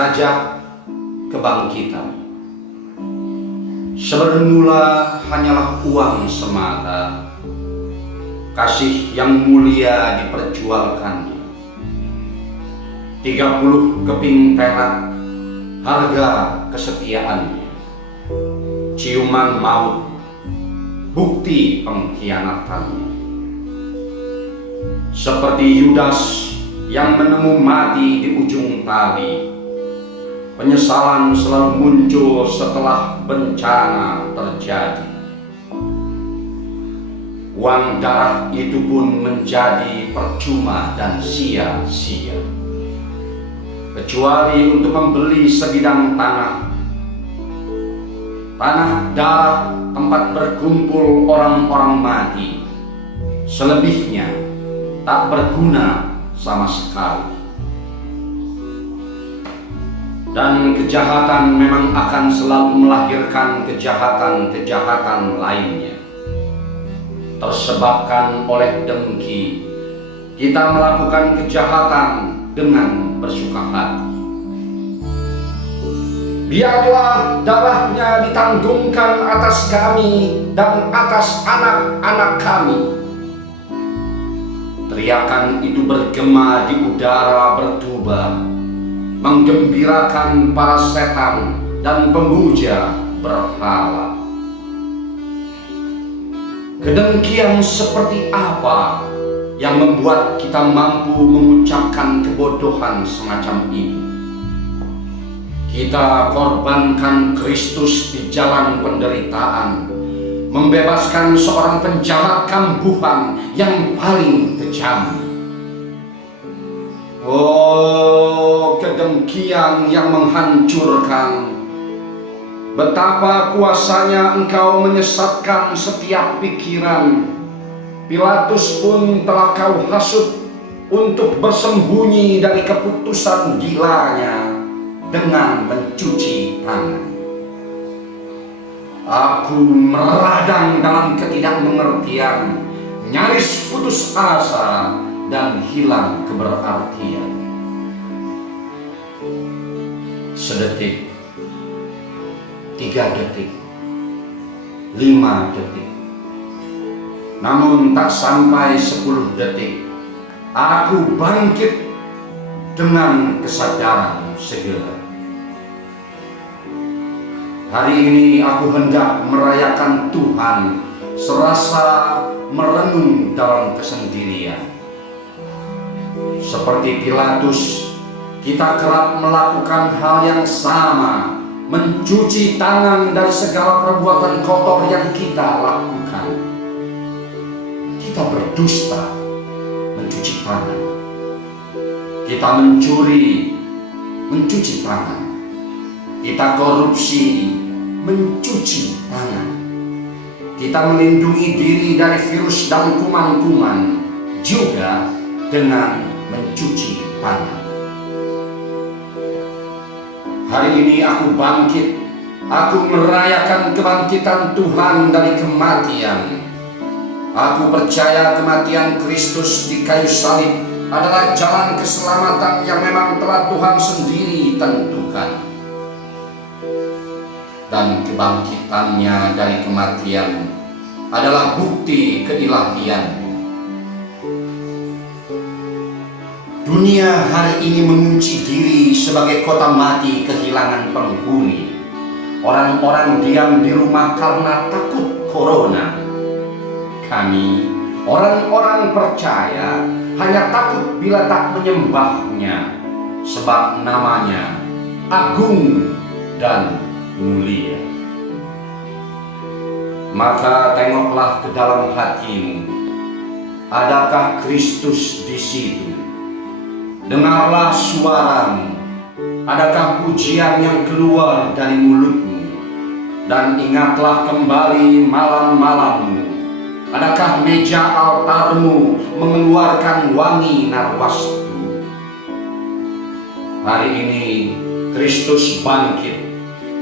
Tajak kebangkitan. Semula hanyalah uang semata, kasih yang mulia diperjualkannya. 30 keping perak harga kesetiaannya. Ciuman maut bukti pengkhianatannya. Seperti Yudas yang menemu mati di ujung tali, penyesalan selalu muncul setelah bencana terjadi. Uang darah itu pun menjadi percuma dan sia-sia, kecuali untuk membeli sebidang tanah darah tempat berkumpul orang-orang mati. Selebihnya tak berguna sama sekali. Dan kejahatan memang akan selalu melahirkan kejahatan-kejahatan lainnya. Tersebabkan oleh dengki, kita melakukan kejahatan dengan bersuka hati. Biarlah darahnya ditanggungkan atas kami dan atas anak-anak kami. Teriakan itu bergema di udara bertuba, menggembirakan para setan dan pemuja berhala. Kedengkian seperti apa yang membuat kita mampu mengucapkan kebodohan semacam ini? Kita korbankan Kristus di jalan penderitaan, membebaskan seorang penjahat kambuhan yang paling kejam. Oh, kedengkian yang menghancurkan! Betapa kuasanya engkau menyesatkan setiap pikiran. Pilatus pun telah kau hasut untuk bersembunyi dari keputusan gilanya dengan mencuci tangan. Aku meradang dalam ketidakmengertian, nyaris putus asa dan hilang keberartian. Sedetik, 3 detik, 5 detik, namun tak sampai 10 detik, aku bangkit dengan kesadaran segera. Hari ini aku hendak merayakan Tuhan serasa merenung dalam kesendirian. Seperti Pilatus, kita kerap melakukan hal yang sama, mencuci tangan dari segala perbuatan kotor yang kita lakukan. Kita berdusta, mencuci tangan. Kita mencuri, mencuci tangan. Kita korupsi, mencuci tangan. Kita melindungi diri dari virus dan kuman-kuman, juga dengan mencuci tangan. Hari ini aku bangkit, aku merayakan kebangkitan Tuhan dari kematian. Aku percaya kematian Kristus di kayu salib adalah jalan keselamatan yang memang telah Tuhan sendiri tentukan. Dan kebangkitannya dari kematian adalah bukti keilahian. Dunia hari ini mengunci diri sebagai kota mati kehilangan penghuni. Orang-orang diam di rumah karena takut corona. Kami, orang-orang percaya, hanya takut bila tak menyembahnya, sebab namanya agung dan mulia. Maka tengoklah ke dalam hatimu, adakah Kristus di situ? Dengarlah suaramu, adakah pujian yang keluar dari mulutmu? Dan ingatlah kembali malam-malammu, adakah meja altarmu mengeluarkan wangi narwastu? Hari ini Kristus bangkit.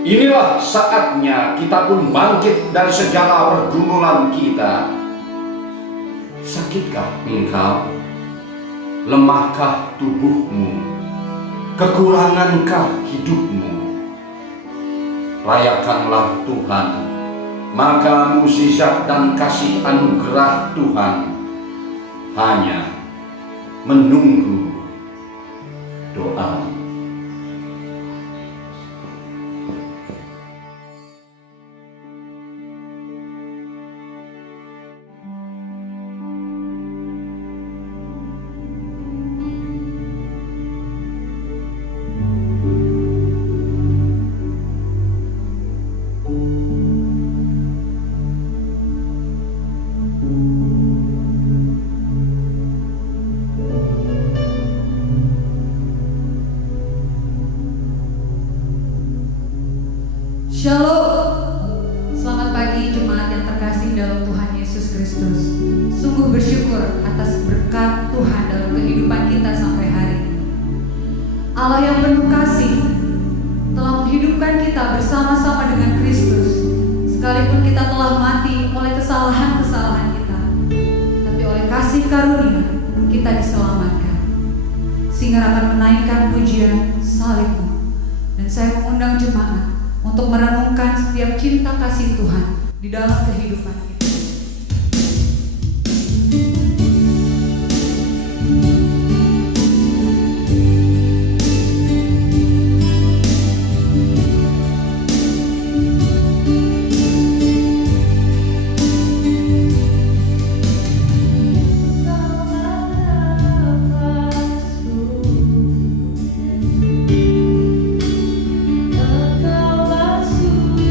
Inilah saatnya kita pun bangkit dari segala pergumulan kita. Sakitkah engkau? Lemahkah tubuhmu? Kekurangankah hidupmu? Rayakanlah Tuhan, maka mukjizat dan kasih anugerah Tuhan hanya menunggu doa. Shalom, selamat pagi jemaat yang terkasih dalam Tuhan Yesus Kristus. Sungguh bersyukur atas berkat Tuhan dalam kehidupan kita sampai hari ini. Allah yang penuh kasih telah menghidupkan kita bersama-sama dengan Kristus. Sekalipun kita telah mati oleh kesalahan-kesalahan kita, tapi oleh kasih karunia kita diselamatkan. Sehingga akan menaikkan pujian salibmu. Dan saya mengundang jemaat untuk merenungkan setiap cinta kasih Tuhan di dalam kehidupan kita. Engkaulah sumberku.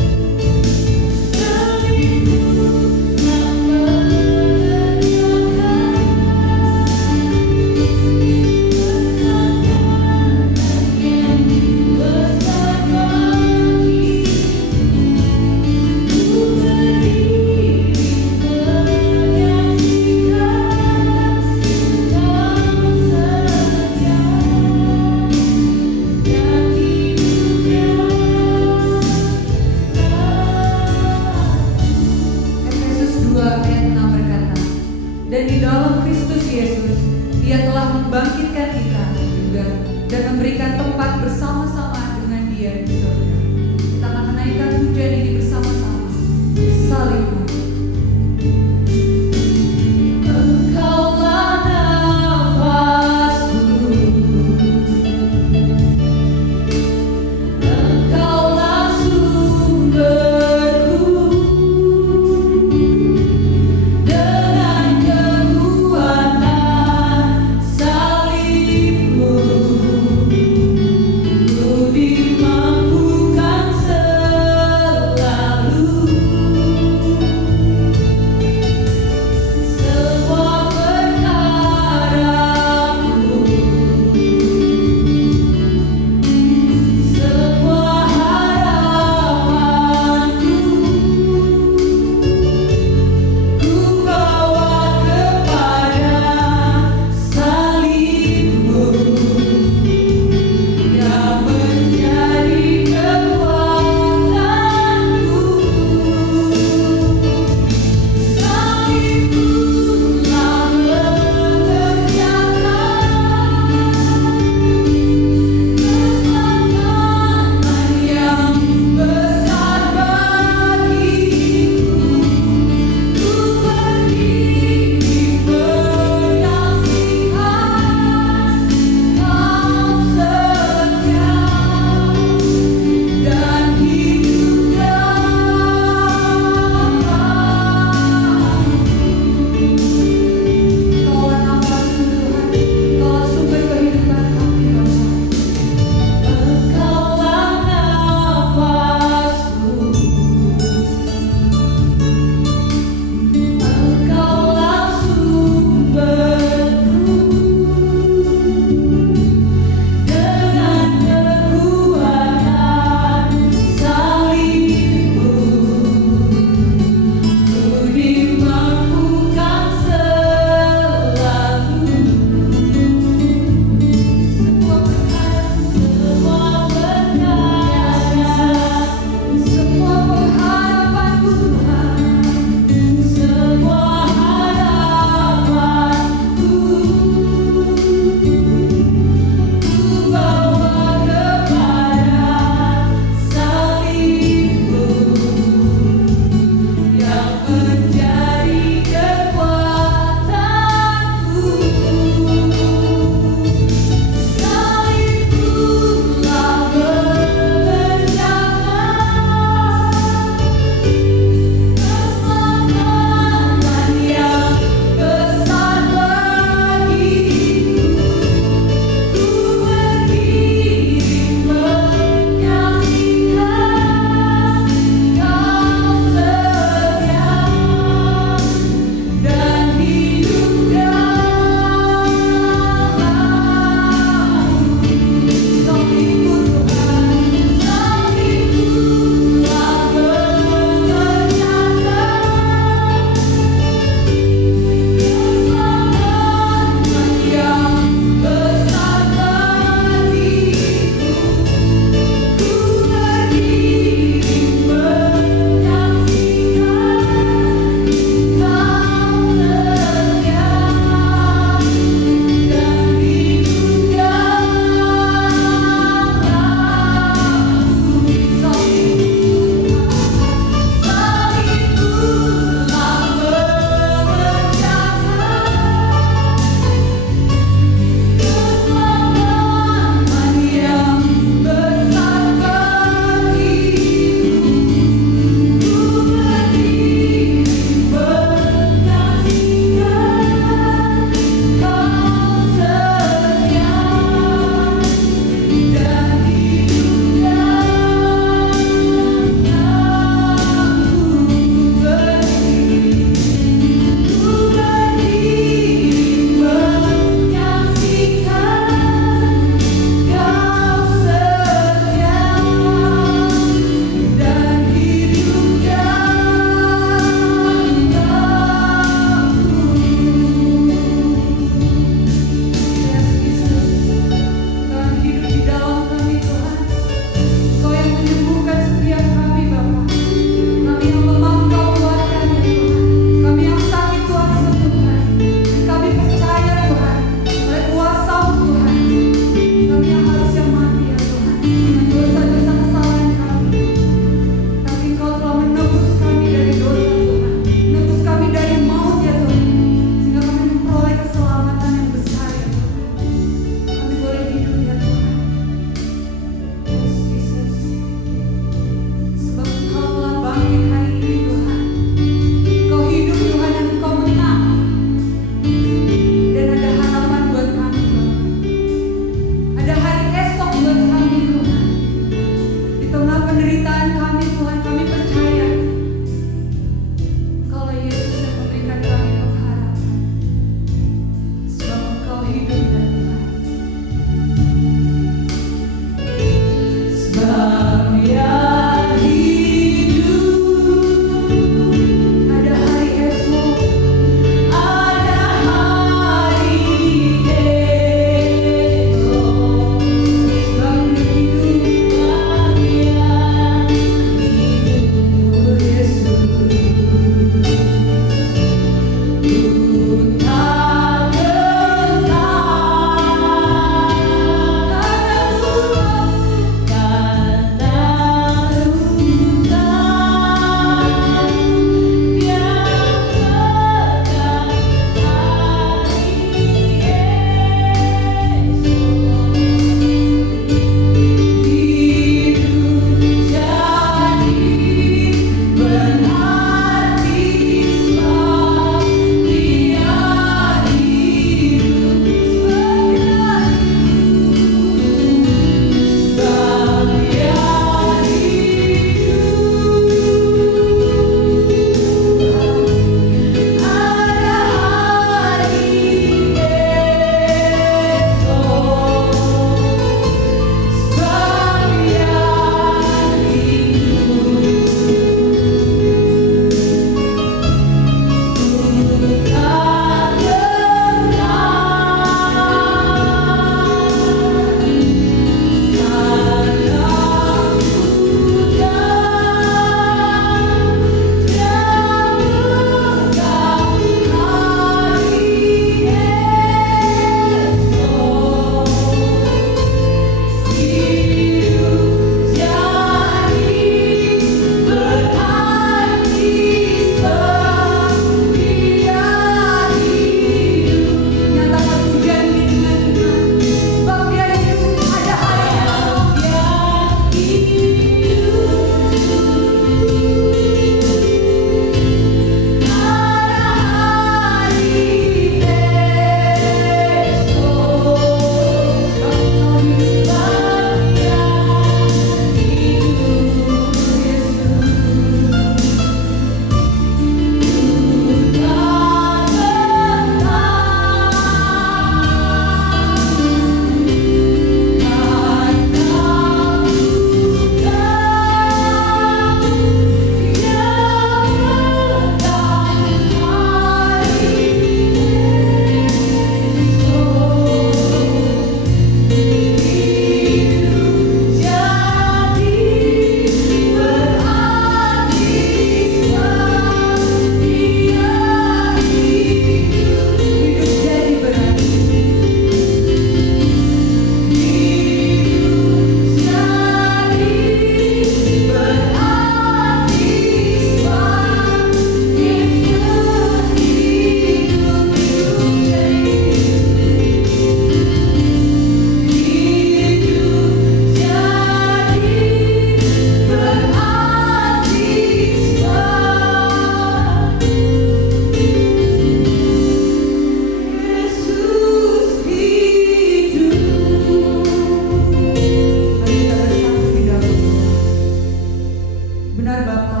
Benar Bapa,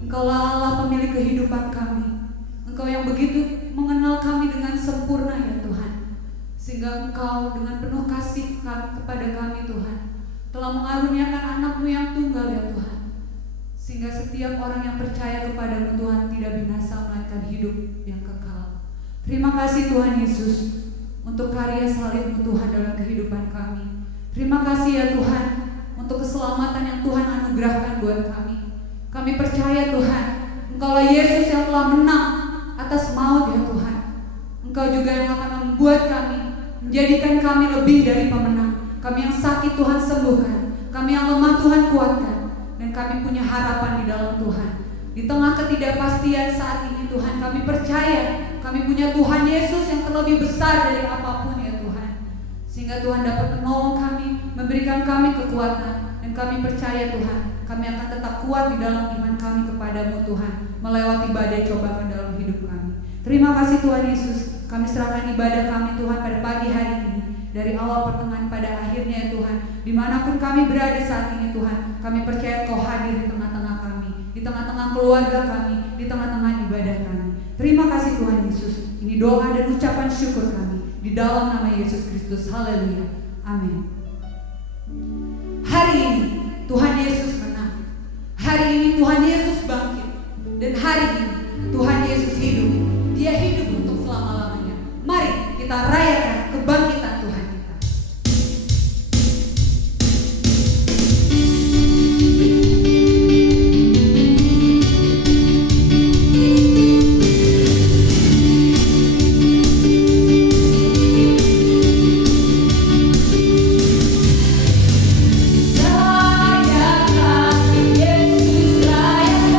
Engkaulah Allah pemilik kehidupan kami. Engkau yang begitu mengenal kami dengan sempurna ya Tuhan. Sehingga Engkau dengan penuh kasih kepada kami Tuhan telah mengaruniakan anak-Mu yang tunggal ya Tuhan. Sehingga setiap orang yang percaya kepada-Mu Tuhan tidak binasa melainkan hidup yang kekal. Terima kasih Tuhan Yesus untuk karya salib-Mu Tuhan dalam kehidupan kami. Terima kasih ya Tuhan untuk keselamatan yang Tuhan anugerahkan buat kami. Kami percaya Tuhan, Engkaulah Yesus yang telah menang atas maut ya Tuhan. Engkau juga yang akan membuat kami, menjadikan kami lebih dari pemenang. Kami yang sakit Tuhan sembuhkan, kami yang lemah Tuhan kuatkan, dan kami punya harapan di dalam Tuhan. Di tengah ketidakpastian saat ini Tuhan, kami percaya kami punya Tuhan Yesus yang terlebih besar dari apapun ya Tuhan. Sehingga Tuhan dapat menolong kami, memberikan kami kekuatan, dan kami percaya Tuhan, kami akan tetap kuat di dalam iman kami kepada-Mu Tuhan, melewati badai cobaan dalam hidup kami. Terima kasih Tuhan Yesus, kami serahkan ibadah kami Tuhan pada pagi hari ini, dari awal pertengahan pada akhirnya ya Tuhan. Dimanapun kami berada saat ini Tuhan, kami percaya Kau hadir di tengah-tengah kami, di tengah-tengah keluarga kami, di tengah-tengah ibadah kami. Terima kasih Tuhan Yesus. Ini doa dan ucapan syukur kami di dalam nama Yesus Kristus. Haleluya. Amin. Hari ini Tuhan Yesus menang. Hari ini Tuhan Yesus bangkit. Dan hari ini Tuhan Yesus hidup. Dia hidup untuk selama-lamanya. Mari kita rayakan kebangkitan Tuhan kita. Rayakan Yesus, rayakan.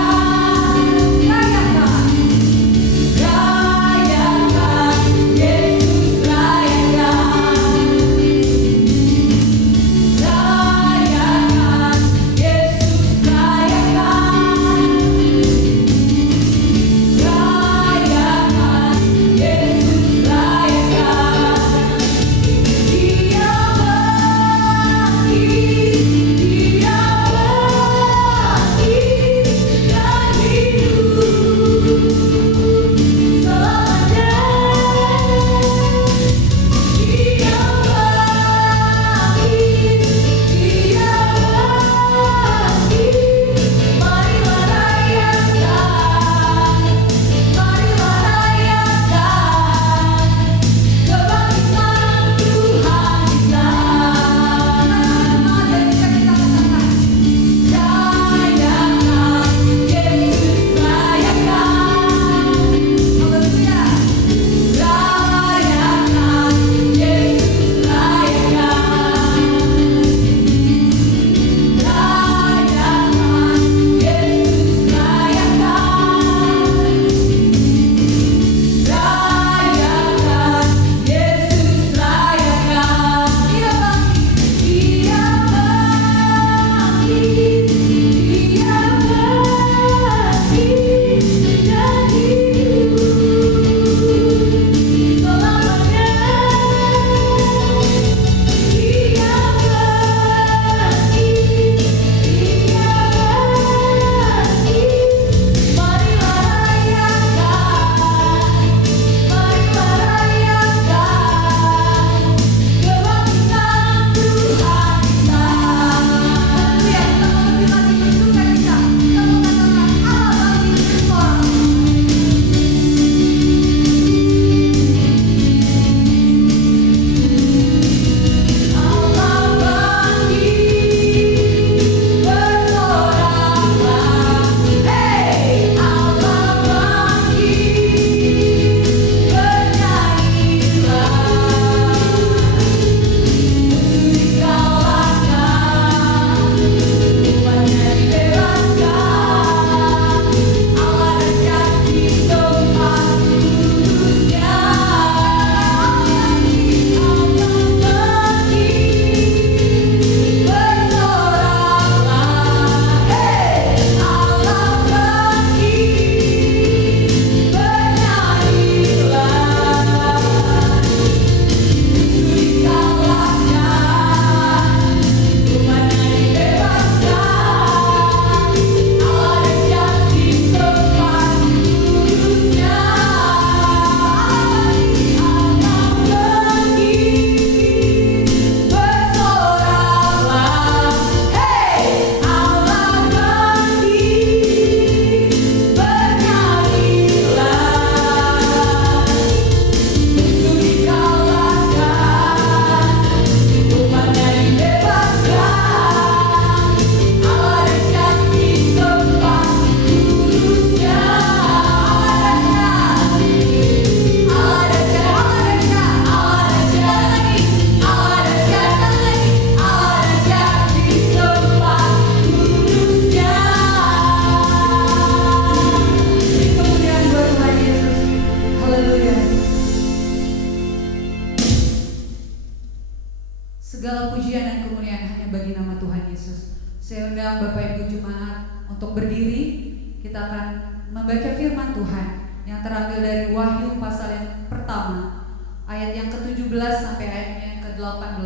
Saya undang Bapak Ibu Jemaat untuk berdiri. Kita akan membaca firman Tuhan yang terambil dari Wahyu pasal yang pertama, ayat yang ke-17 sampai ayatnya yang ke-18.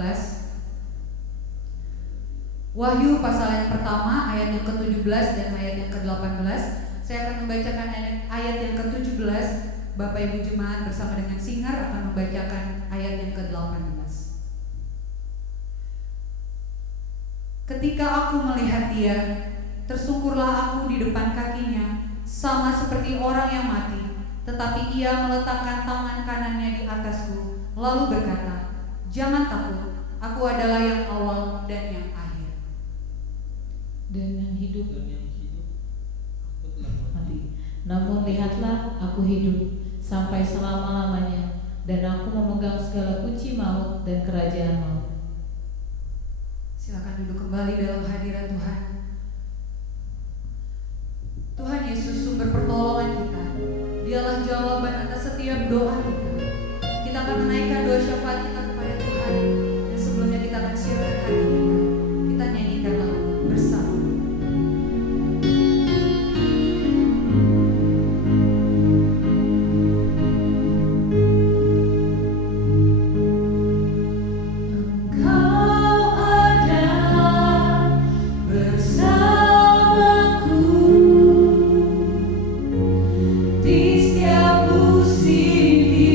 Wahyu pasal yang pertama, ayat yang ke-17 dan ayat yang ke-18. Saya akan membacakan ayat yang ke-17. Bapak Ibu Jemaat bersama dengan Singar akan membacakan ayat yang ke-18. Ketika aku melihat dia, tersungkurlah aku di depan kakinya, sama seperti orang yang mati. Tetapi ia meletakkan tangan kanannya di atasku, lalu berkata, "Jangan takut, aku adalah yang awal dan yang akhir. Dan yang hidup aku telah mati. Namun lihatlah, aku hidup sampai selama-lamanya, dan aku memegang segala kunci maut dan kerajaan maut." Silakan duduk kembali dalam hadirat Tuhan. Tuhan Yesus, sumber pertolongan kita. Dialah jawaban atas setiap doa kita. Kita akan menaikkan doa syafaat kita kepada Tuhan. Dan sebelumnya kita akan siapkan hati kita. Kita nyanyikan lagu bersama. Di setiap musim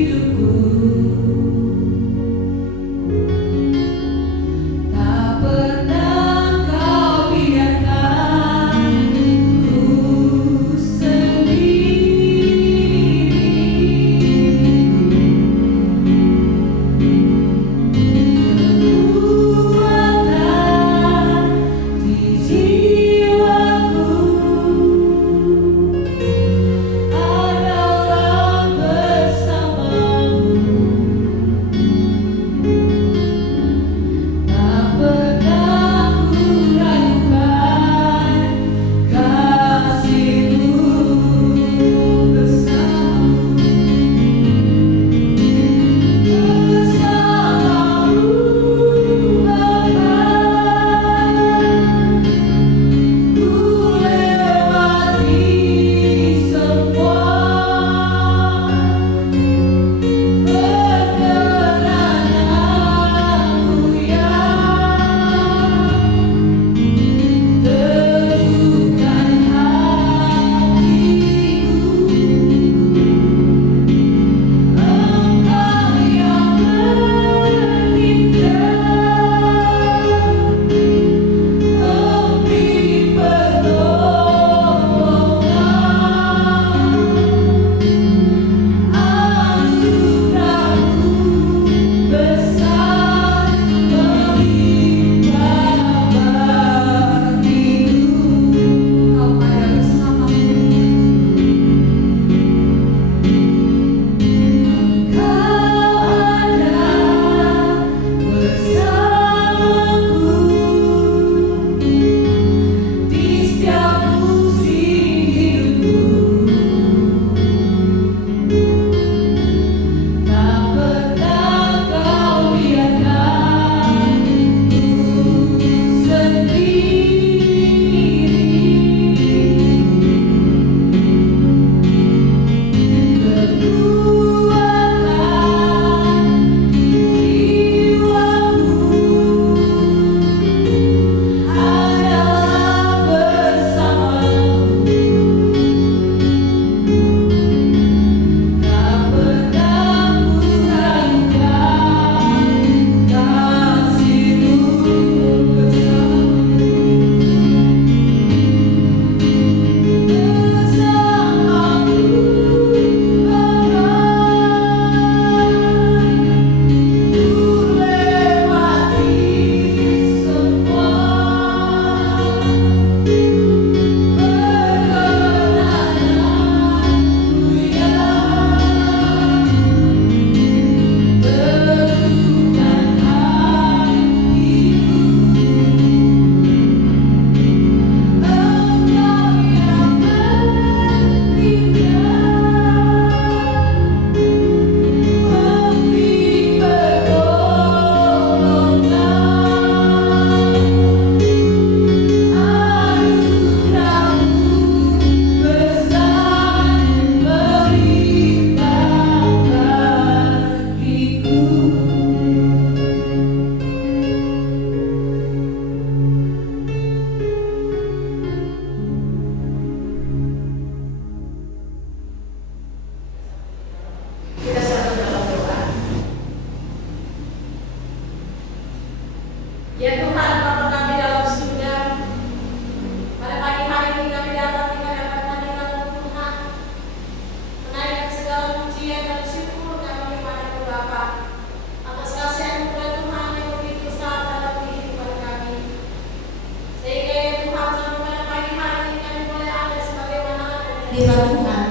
hadirat Tuhan.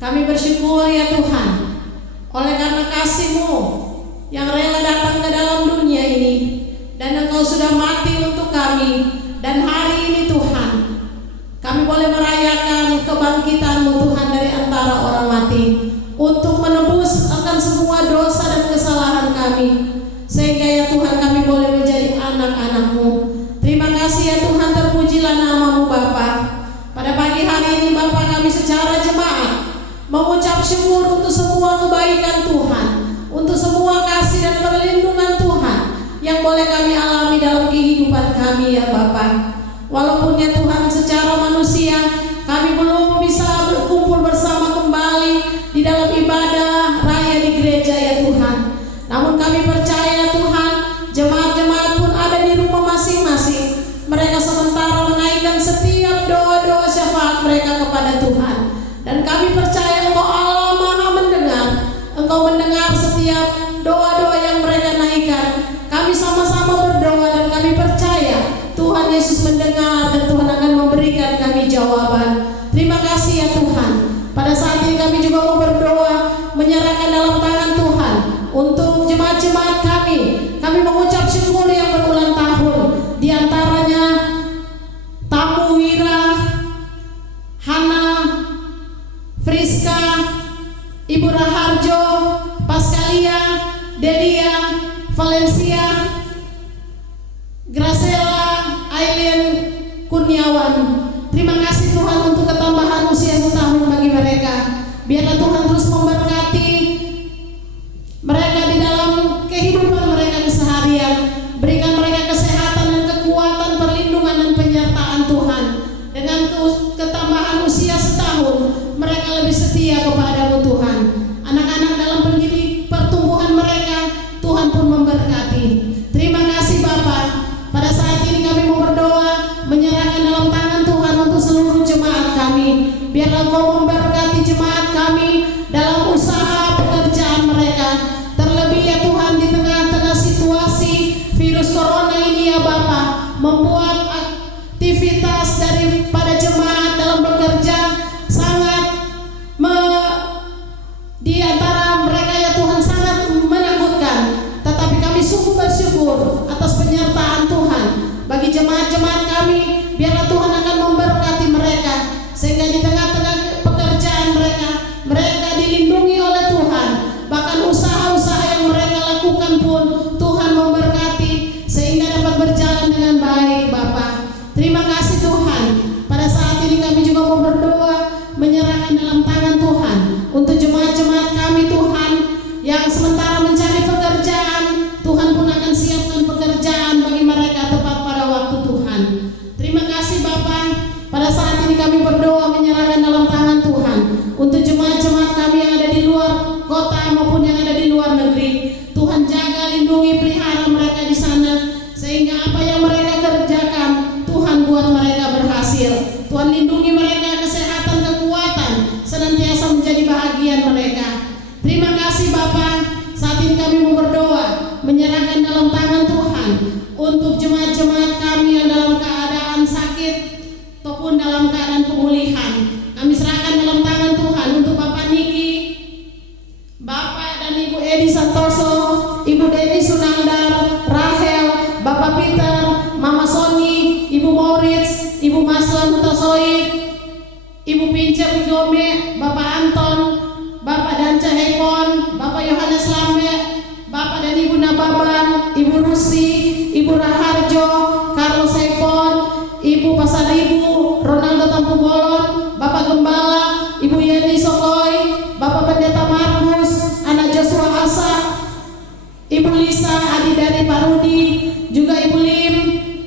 Kami bersyukur ya Tuhan, oleh karena kasih-Mu yang rela datang ke dalam dunia ini, dan Engkau sudah mati untuk kami. Dan hari ini Tuhan, kami boleh merayakan kebangkitan-Mu Tuhan dari antara orang mati, untuk menebus akan semua dosa dan kesalahan kami, sehingga ya Tuhan kami boleh menjadi anak-anak-Mu. Terima kasih ya Tuhan, terpujilah nama-Mu Bapa. Pada pagi hari ini Bapa, kami secara jemaat mengucap syukur untuk semua kebaikan Tuhan, untuk semua kasih dan perlindungan Tuhan yang boleh kami alami dalam kehidupan kami ya Bapa. Walaupun ya Tuhan secara manusia kami belum bisa berkumpul bersama kembali di dalam ibadah raya di gereja ya Tuhan, namun kami percaya Tuhan, jemaat-jemaat pun ada di rumah masing-masing. Mereka sementara menaikkan setiap doa-doa syafaat mereka kepada Tuhan, dan kami percaya Engkau Allah Maha mendengar. Engkau mendengar setiap doa-doa yang mereka naikkan. Kami sama-sama berdoa dan kami percaya Tuhan Yesus mendengar dan Tuhan akan memberikan kami jawaban. Terima kasih ya Tuhan. Pada saat ini kami juga mau berdoa, menyerahkan dalam tangan Tuhan untuk jemaat-jemaat kami. Kami mengucap syukur yang berulang tahun, di antaranya Tamu Wira, Hana, Friska, Ibu Raharjo, Paskalia, Delia, Valencia, Gracela, Aileen, Kurniawan. Terima kasih Tuhan untuk ketambahan usia setahun bagi mereka. Biarlah Tuhan terus memberkati mereka di dalam kehidupan mereka keseharian. Berikan mereka kesehatan dan kekuatan, perlindungan dan penyertaan Tuhan. Dengan ketambahan usia setahun, mereka lebih setia kepada-Mu Tuhan. Anak-anak dalam pertumbuhan mereka, Tuhan pun memberkati. Terima kasih Bapa. Pada saat ini kami mau berdoa, menyerahkan dalam tangan Tuhan untuk seluruh jemaat kami. Biarlah Engkau memberkati jemaat kami dalam usaha pekerjaan mereka. Terlebih ya Tuhan, di tengah-tengah situasi virus corona ini ya Bapa, membuat aktivitas daripada jemaat dalam bekerja sangat di antara mereka ya Tuhan sangat menakutkan. Tetapi kami sungguh bersyukur atas penyertaan Tuhan bagi jemaat-jemaat kami. Biarlah Tuhan akan memberkati mereka, sehingga di tengah-tengah pekerjaan mereka, mereka dilindungi oleh Tuhan. Bahkan usaha-usaha yang mereka lakukan pun Tuhan memberkati, sehingga dapat berjalan dengan baik Bapa. Terima kasih Tuhan. Pada saat ini kami juga mau berdoa, menyerahkan dalam tangan Tuhan untuk jemaat-jemaat kami Tuhan yang sementara mencari pekerjaan. Tuhan pun akan siapkan pekerjaan bagi mereka tepat pada waktu Tuhan. Terima kasih Bapa. Pada saat ini kami berdoa, menyerahkan dalam tangan Tuhan untuk jemaat-jemaat kami yang ada di luar kota maupun yang ada di luar negeri. Tuhan jaga, lindungi, pelihara mereka di sana, sehingga apa yang mereka kerjakan Tuhan buat mereka berhasil. Tuhan lindungi mereka, kesehatan, kekuatan senantiasa menjadi bahagian mereka. Terima kasih Bapa. Saat ini kami mau berdoa, menyerahkan dalam tangan Tuhan untuk jemaat-jemaat kami yang dalam keadaan sakit ataupun dalam keadaan pemulihan. Kami serahkan dalam tangan Tuhan untuk Bapak Niki, Bapak dan Ibu Edi Santoso, Ibu Deni Sunandar, Rahel, Bapak Peter, Mama Sony, Ibu Moritz, Ibu Maslan Hutasoid, Ibu Pincer Gome, Bapak Anton, Bapak Danca Hepon, Bapak Yohanes Lambe, Bapak dan Ibu Nababan, Ibu Rusi, Ibu Raharjo, Carlos Hepon, Ibu Pasaribu, Ronaldo Tampubolon, Bapak Gembala, Ibu Yeni Sokoi, Bapak Pendeta Markus, anak Joshua Asa, Ibu Lisa, adik dari Pak Rudi, juga Ibu Lim,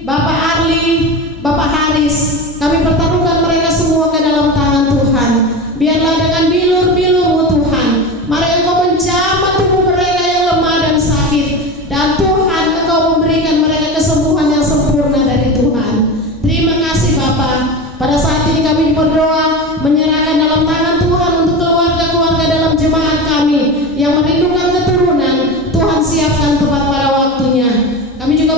Bapak Arli, Bapak Haris. Kami pertaruhkan mereka semua ke dalam tangan Tuhan. Biarlah dengan bilur-bilur-Mu Tuhan, mari Engkau menjamah tubuh mereka yang lemah dan sakit, dan Tuhan Engkau memberikan mereka kesembuhan yang sempurna dari Tuhan. Terima kasih Bapa. Pada saat ini kami berdoa, menyerahkan dalam tangan Tuhan untuk keluarga-keluarga dalam jemaat kami yang merindukan keturunan. Tuhan siapkan tepat pada waktunya. Kami juga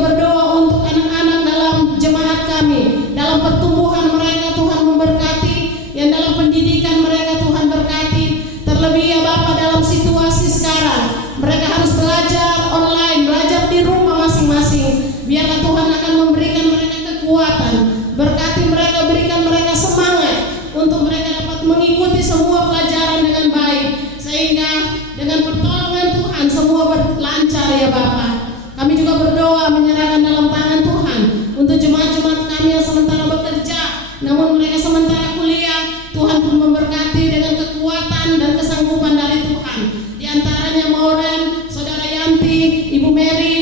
semua pelajaran dengan baik, sehingga dengan pertolongan Tuhan semua berlancar ya Bapa. Kami juga berdoa menyerahkan dalam tangan Tuhan untuk jemaat-jemaat kami yang sementara bekerja, namun mereka sementara kuliah. Tuhan pun memberkati dengan kekuatan dan kesanggupan dari Tuhan. Di antaranya Maureen, Saudara Yanti, Ibu Mary,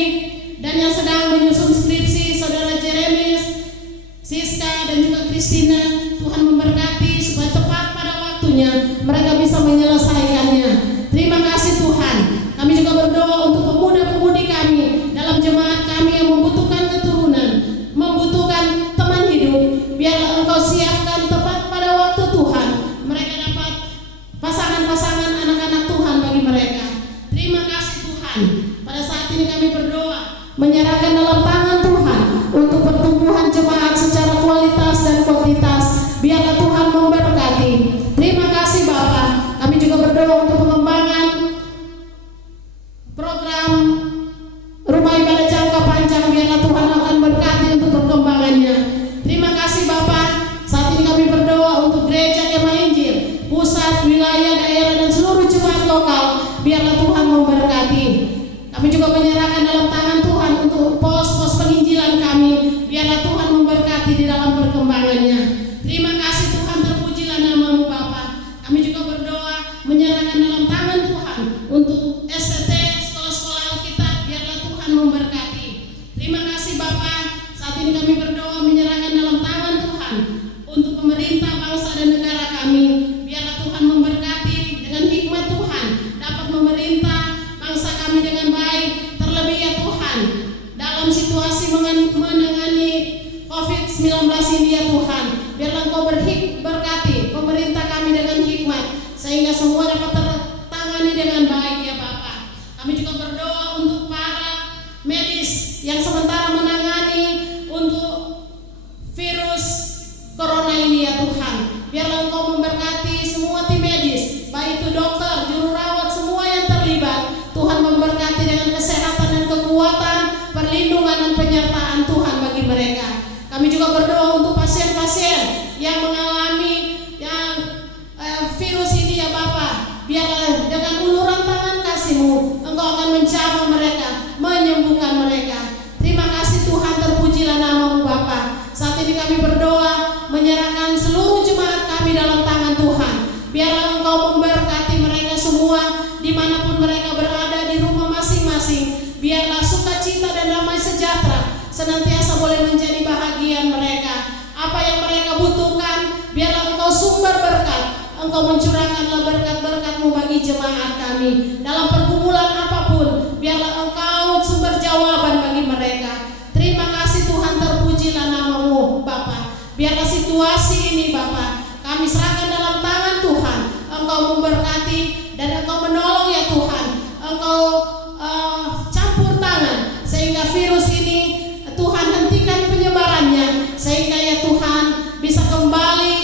dan yang sedang menyusun skripsi Saudara Jeremis, Siska, dan juga Christina. Tuhan memberkati supaya tepat pada waktunya mereka bisa menyelesaikannya. Terima kasih Tuhan. Kami juga berdoa untuk pemuda-pemudi kami dalam jemaat kami yang membutuhkan keturunan, membutuhkan teman hidup. Biarlah Engkau siapkan tepat pada waktu Tuhan, mereka dapat pasangan-pasangan anak-anak Tuhan bagi mereka. Terima kasih Tuhan. Pada saat ini kami berdoa menyerahkan dalam tangan Tuhan untuk pertumbuhan jemaat secara kualitas dan kuantitas. Biarlah Tuhan memberkati. Terima kasih Bapa. Kami juga berdoa untuk pengembangan program rumah ibadah jangka panjang. Biarlah Tuhan akan berkati untuk perkembangannya. Terima kasih Bapak. Saat ini kami berdoa untuk gereja Kemah Injil, pusat, wilayah, daerah, dan seluruh jemaat lokal. Biarlah Tuhan memberkati. Kami juga menyerahkan dalam tangan Tuhan untuk pos-pos penginjilan kami. Biarlah Tuhan memberkati di dalam perkembangannya. Terima kasih Tuhan, terpujilah nama-Mu Bapa. Kami juga berdoa menyerahkan dalam tangan Tuhan untuk STT, sekolah-sekolah Alkitab. Biarlah Tuhan memberkati. Terima kasih Bapa. Saat ini kami berdoa menyerahkan dalam tangan Tuhan untuk pemerintah bangsa dan negara kami. Biarlah Tuhan memberkati dengan hikmat Tuhan dapat memerintah bangsa kami dengan baik. Terlebih ya Tuhan, dalam situasi menangani COVID-19 ini ya Tuhan, biarlah Engkau berkati pemerintah kami dengan hikmat, sehingga semua dapat tertangani dengan baik ya Bapak. Kami juga berdoa untuk para medis yang sementara menangani untuk virus corona ini ya Tuhan. Biarlah Engkau memberkati semua tim medis, baik itu dokter, juru rawat, semua yang terlibat. Tuhan memberkati dengan kesehatan dan kekuatan, perlindungan dan penyertaan Tuhan bagi mereka. Kami juga berdoa untuk pasien-pasien yang mengalami virus ini ya Bapak. Biarlah dengan uluran tangan kasih-Mu Engkau akan menjamah mereka, menyembuhkan mereka. Terima kasih Tuhan, terpujilah nama-Mu Bapa. Saat ini kami berdoa menyerahkan seluruh jemaat kami dalam tangan Tuhan. Biarlah Engkau memberkati mereka semua dimanapun mereka berada di rumah masing-masing. Biarlah sukacita dan damai sejahtera senantiasa boleh menjadi bahagian mereka. Apa yang mereka butuhkan, biarlah Engkau sumber berkat. Engkau mencurahkanlah berkat-berkat-Mu bagi jemaat kami. Dalam pergumulan apapun, biarlah Engkau sumber jawaban bagi mereka. Terima kasih Tuhan, terpujilah nama-Mu Bapa. Biarlah situasi ini Bapa kami serahkan dalam tangan Tuhan. Engkau memberkati dan Engkau menolong ya Tuhan. Engkau campur tangan sehingga virus ini Tuhan hentikan penyebarannya, sehingga ya Tuhan bisa kembali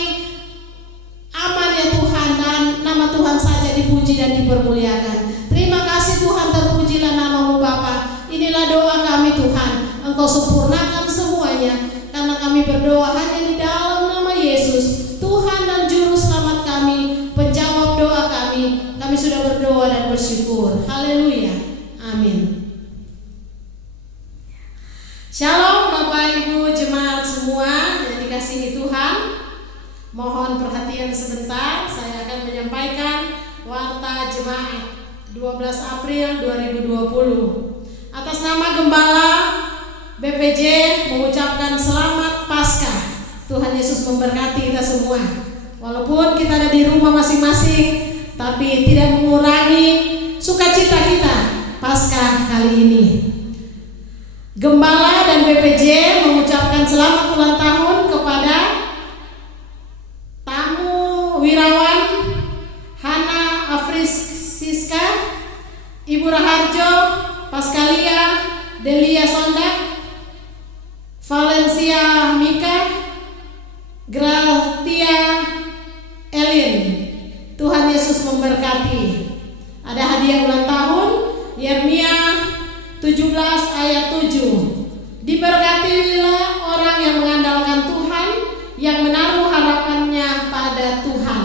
aman ya Tuhan, dan nama Tuhan saja dipuji dan dipermuliakan. Terima kasih Tuhan, terpujilah nama-Mu Bapa. Inilah doa kami Tuhan. Engkau sempurnakan semuanya, karena kami berdoa hanya di dalam nama Yesus, Tuhan dan Juru Selamat kami, penjawab doa kami. Kami sudah berdoa dan bersyukur. Haleluya. Amin. Shalom Bapak Ibu jemaat semua yang dikasihi Tuhan. Mohon perhatian sebentar, saya akan menyampaikan warta jemaat 12 April 2020. Atas nama Gembala BPJ mengucapkan selamat Paskah. Tuhan Yesus memberkati kita semua. Walaupun kita ada di rumah masing-masing, tapi tidak mengurangi sukacita kita Paskah kali ini. Gembala dan BPJ mengucapkan selamat ulang tahun kepada tamu wirawan Hana Afrisiska, Ibu Raharjo, Paskalia, Delia Sondak, Valencia Mika, Gratia Elin. Tuhan Yesus memberkati. Ada hadiah ulang tahun Yeremia 17 ayat 7. Diberkatilah orang yang mengandalkan Tuhan, yang menaruh harapannya pada Tuhan.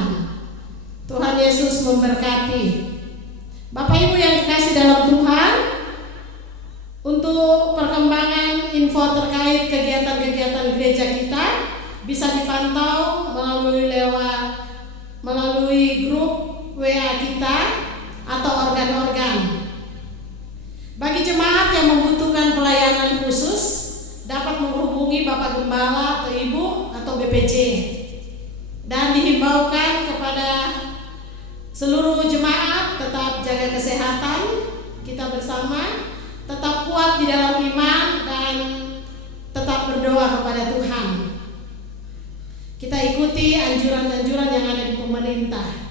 bisa dipantau melalui grup WA kita atau organ-organ. Bagi jemaat yang membutuhkan pelayanan khusus dapat menghubungi Bapak Gembala atau Ibu atau BPJ. Dan dihimbaukan kepada seluruh jemaat tetap jaga kesehatan kita bersama, tetap kuat di dalam iman dan tetap berdoa kepada Tuhan. Kita ikuti anjuran-anjuran yang ada di pemerintah.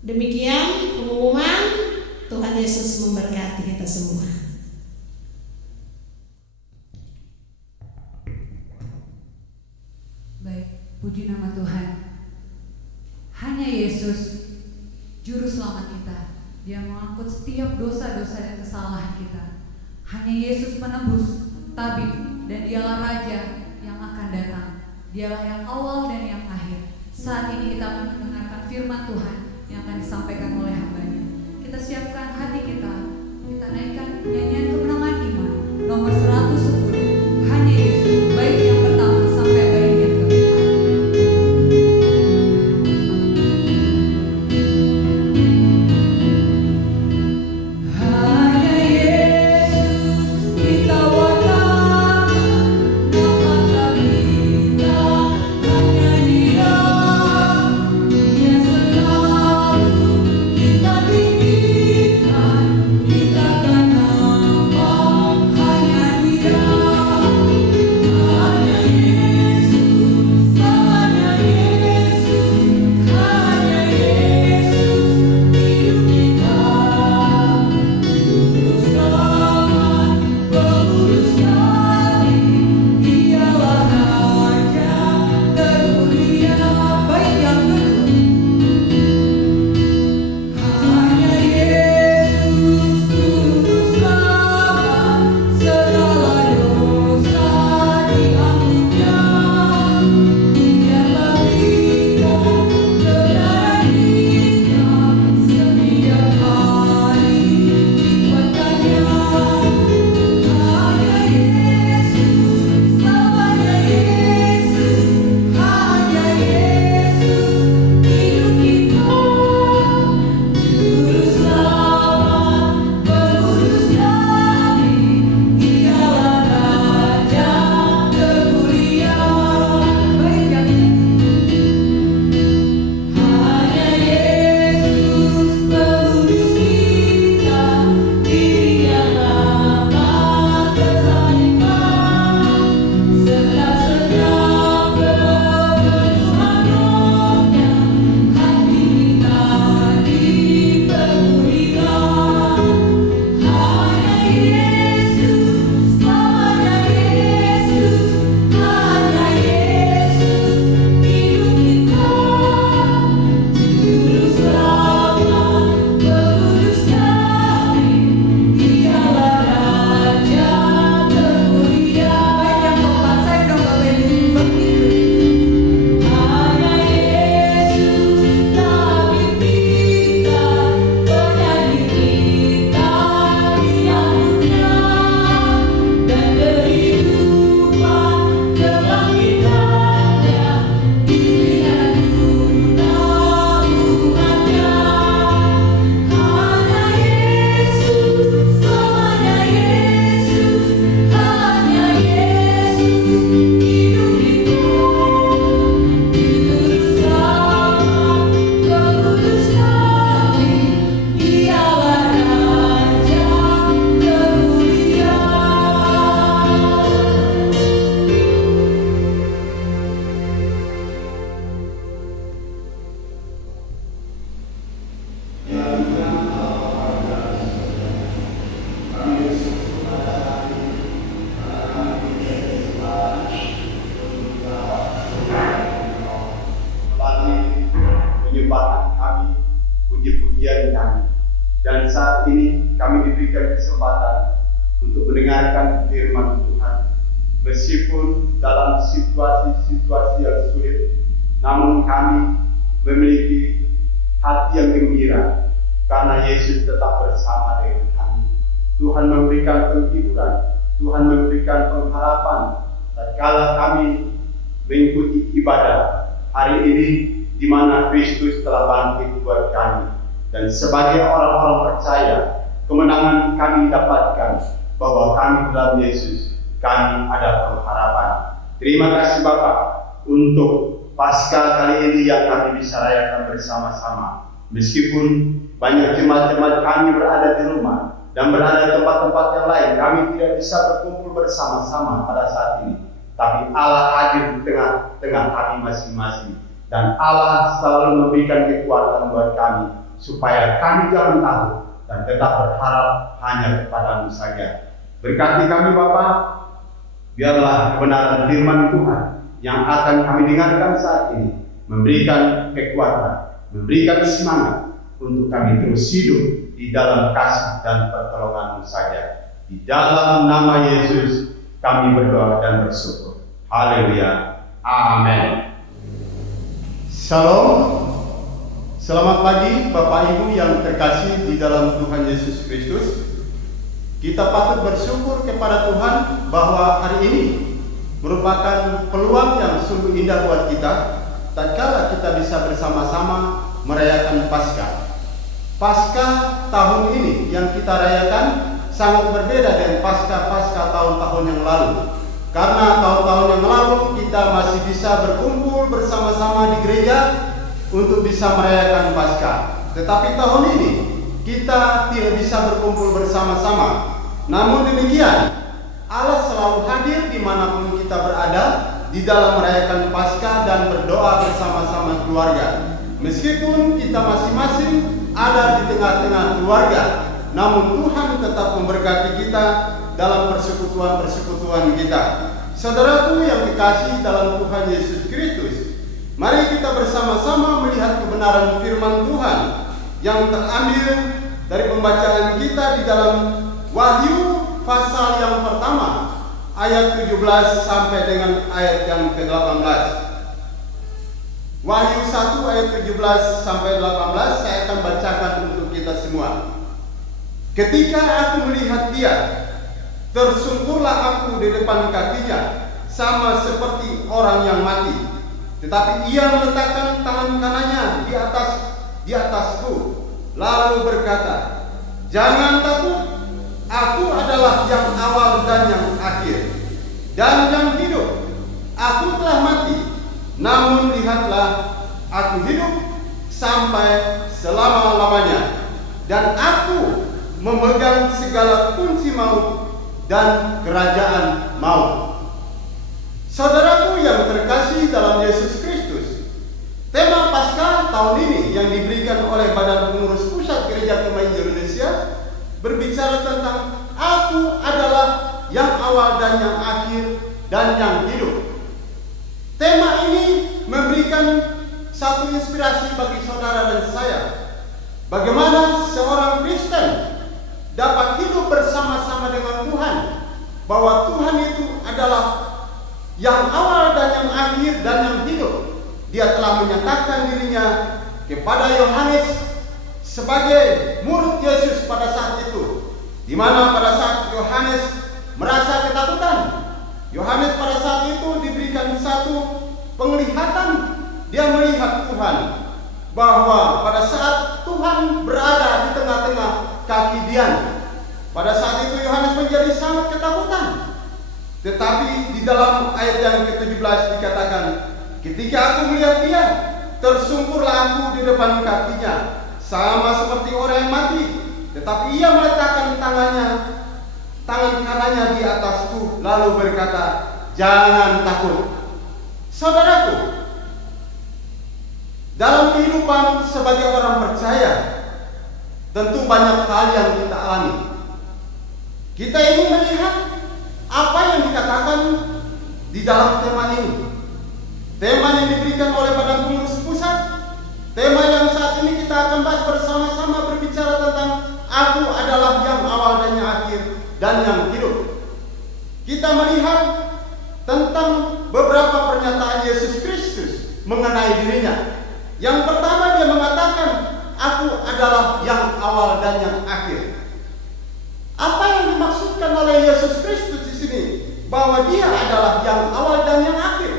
Demikian pengumuman. Tuhan Yesus memberkati kita semua. Baik, puji nama Tuhan. Hanya Yesus, Juru Selamat kita. Dia mengangkut setiap dosa-dosa dan kesalahan kita. Hanya Yesus penebus, tabib, dan dialah Raja yang akan datang. Dialah yang awal dan yang akhir. Saat ini kita akan mendengarkan firman Tuhan yang akan disampaikan oleh hamba-Nya. Kita siapkan hati kita naikkan nyanyian kemenangan iman nomor 110. Hanya Yesus, baik yang pertama sampai baik yang keempat. Hanya Yesus kita watakan, nama kita hanya Dia. Dia selalu kita tinggikan, kita akan nampak hanya Dia. Hanya Yesus, hanya Yesus, hanya Yesus, hidup kita. Juru Selamat, pengurus kami, Dialah Raja termulia. Baik yang kedua. Hanya Yesus, Juru Selamat, segala dosa diampuninya. Dialah berikan kebenaran kita, setiap hari dikuatkannya. Hanya Yesus, selamanya Yesus, hanya Yesus, hidup kita. Juru Selamat, pengurus kami, Dialah Raja termulia. Baik yang hanya Yesus, pengurus kita, Dia dapat tertarimkan serta setiap kepenuhan Roh-Nya, hati kita dipenuhikan. Hanya Yesus, selamanya Yesus, hanya Yesus, hidup kita. Juru Selamat, pengurus kami, Dialah Raja termulia. Baik yang keempat, saya berdoa begitu. Hanya Yesus, tabib kita, penyanyi kita, diampuninya. Dan kehidupan kebangkitannya, diberikan guna umatnya. Hanya Yesus, selamanya Yesus, hanya Yesus, hidup kita. Juru Selamat, pengurus kami, Dialah Raja termulia. Bagi penyembahan kami, puji-pujian kami. Dan saat ini kami diberikan kesempatan untuk mendengarkan firman Tuhan. Meskipun dalam situasi-situasi yang sulit, namun kami memiliki hati yang gembira karena Yesus tetap bersama dengan kami. Tuhan memberikan penghiburan, Tuhan memberikan pengharapan tatkala kami mengikuti ibadah hari ini di mana Kristus telah bangkit buat kami. Dan sebagai orang-orang percaya, kemenangan kami dapatkan bahwa kami dalam Yesus, kami ada pengharapan. Terima kasih Bapak untuk Paskah kali ini yang kami bisa rayakan bersama-sama. Meskipun banyak jemaat-jemaat kami berada di rumah dan berada di tempat-tempat yang lain, kami tidak bisa berkumpul bersama-sama pada saat ini. Tapi Allah hadir di tengah-tengah kami masing-masing. Dan Allah selalu memberikan kekuatan buat kami, supaya kami jangan takut dan tetap berharap hanya kepada-Mu saja. Berkati kami Bapa, biarlah kebenaran firman Tuhan yang akan kami dengarkan saat ini memberikan kekuatan, memberikan semangat untuk kami terus hidup di dalam kasih dan pertolongan-Mu saja. Di dalam nama Yesus kami berdoa dan bersyukur. Haleluya. Amin. Shalom. Selamat pagi Bapak Ibu yang terkasih di dalam Tuhan Yesus Kristus. Kita patut bersyukur kepada Tuhan bahwa hari ini merupakan peluang yang sungguh indah buat kita tatkala kita bisa bersama-sama merayakan Paskah. Paskah tahun ini yang kita rayakan sangat berbeda dengan Paskah tahun-tahun yang lalu. Karena tahun-tahun yang lalu kita masih bisa berkumpul bersama-sama di gereja untuk bisa merayakan Paskah. Tetapi tahun ini kita tidak bisa berkumpul bersama-sama. Namun demikian, Allah selalu hadir dimanapun kita berada di dalam merayakan Paskah dan berdoa bersama-sama keluarga. Meskipun kita masing-masing ada di tengah-tengah keluarga, namun Tuhan tetap memberkati kita dalam persekutuan-persekutuan kita. Saudaraku yang dikasihi dalam Tuhan Yesus Kristus, mari kita bersama-sama melihat kebenaran firman Tuhan yang terambil dari pembacaan kita di dalam Wahyu pasal yang pertama ayat 17 sampai dengan ayat yang ke-18. Wahyu 1 ayat 17 sampai 18 saya akan bacakan untuk kita semua. Ketika aku melihat dia, tersungkurlah aku di depan kakinya, sama seperti orang yang mati. Tetapi ia meletakkan tangan kanannya di atasku, lalu berkata, "Jangan takut, aku adalah yang awal dan yang akhir, dan yang hidup. Aku telah mati, namun lihatlah, aku hidup sampai selama-lamanya, dan aku memegang segala kunci maut dan kerajaan maut." Saudaraku yang terkasih dalam Yesus Kristus, tema Paskah tahun ini yang diberikan oleh Badan Pengurus Pusat Gereja Kemahian Indonesia berbicara tentang aku adalah yang awal dan yang akhir dan yang hidup. Tema ini memberikan satu inspirasi bagi saudara dan saya, bagaimana seorang Kristen dapat hidup bersama-sama dengan Tuhan, bahwa Tuhan itu adalah yang awal dan yang akhir dan yang hidup. Dia telah menyatakan dirinya kepada Yohanes sebagai murid Yesus pada saat itu, di mana pada saat Yohanes merasa ketakutan. Yohanes pada saat itu diberikan satu penglihatan. Dia melihat Tuhan, bahwa pada saat Tuhan berada di tengah-tengah kaki dia, pada saat itu Yohanes menjadi sangat ketakutan. Tetapi di dalam ayat yang ke-17 dikatakan, ketika aku melihat dia, tersungkurlah aku di depan kakinya, sama seperti orang yang mati. Tetapi ia meletakkan tangan kanannya di atasku, lalu berkata, "Jangan takut." Saudaraku, dalam kehidupan sebagai orang percaya, tentu banyak hal yang kita alami. Kita ingin melihat apa yang dikatakan di dalam tema ini. Tema yang diberikan oleh Badan Pengurus Pusat, tema yang saat ini kita akan bahas bersama-sama berbicara tentang aku adalah yang awal dan yang akhir dan yang hidup. Kita melihat tentang beberapa pernyataan Yesus Kristus mengenai dirinya. Yang pertama, dia mengatakan, aku adalah yang awal dan yang akhir. Apa yang dimaksudkan oleh Yesus Kristus di sini? Bahwa dia adalah yang awal dan yang akhir.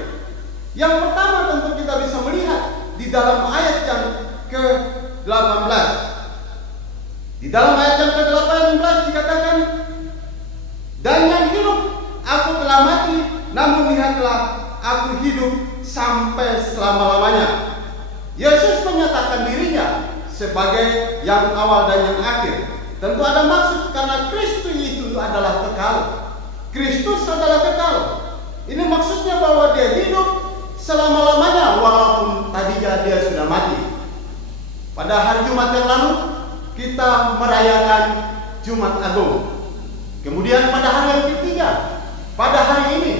Yang pertama tentu kita bisa melihat di dalam ayat yang ke-18. Di dalam ayat yang ke-18 dikatakan, dan yang hidup aku telah mati, namun lihatlah aku hidup sampai selama-lamanya. Yesus menyatakan dirinya sebagai yang awal dan yang akhir. Tentu ada maksud karena Kristus itu adalah kekal. Kristus adalah kekal. Ini maksudnya bahwa dia hidup selama-lamanya walaupun tadinya dia sudah mati. Pada hari Jumat yang lalu kita merayakan Jumat Agung. Kemudian pada hari yang ketiga, pada hari ini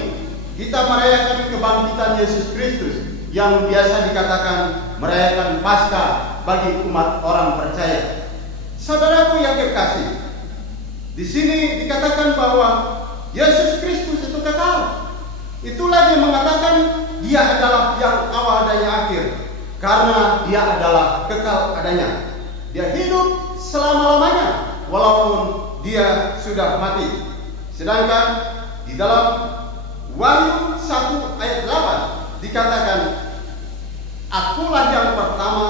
kita merayakan kebangkitan Yesus Kristus yang biasa dikatakan merayakan Paskah bagi umat orang percaya. Saudaraku yang kekasih, di sini dikatakan bahwa Yesus Kristus itu kekal. Itulah dia mengatakan dia adalah yang awal dan yang akhir, karena dia adalah kekal adanya. Dia hidup selama-lamanya walaupun dia sudah mati. Sedangkan di dalam Wahyu 1 ayat 8 dikatakan, akulah yang pertama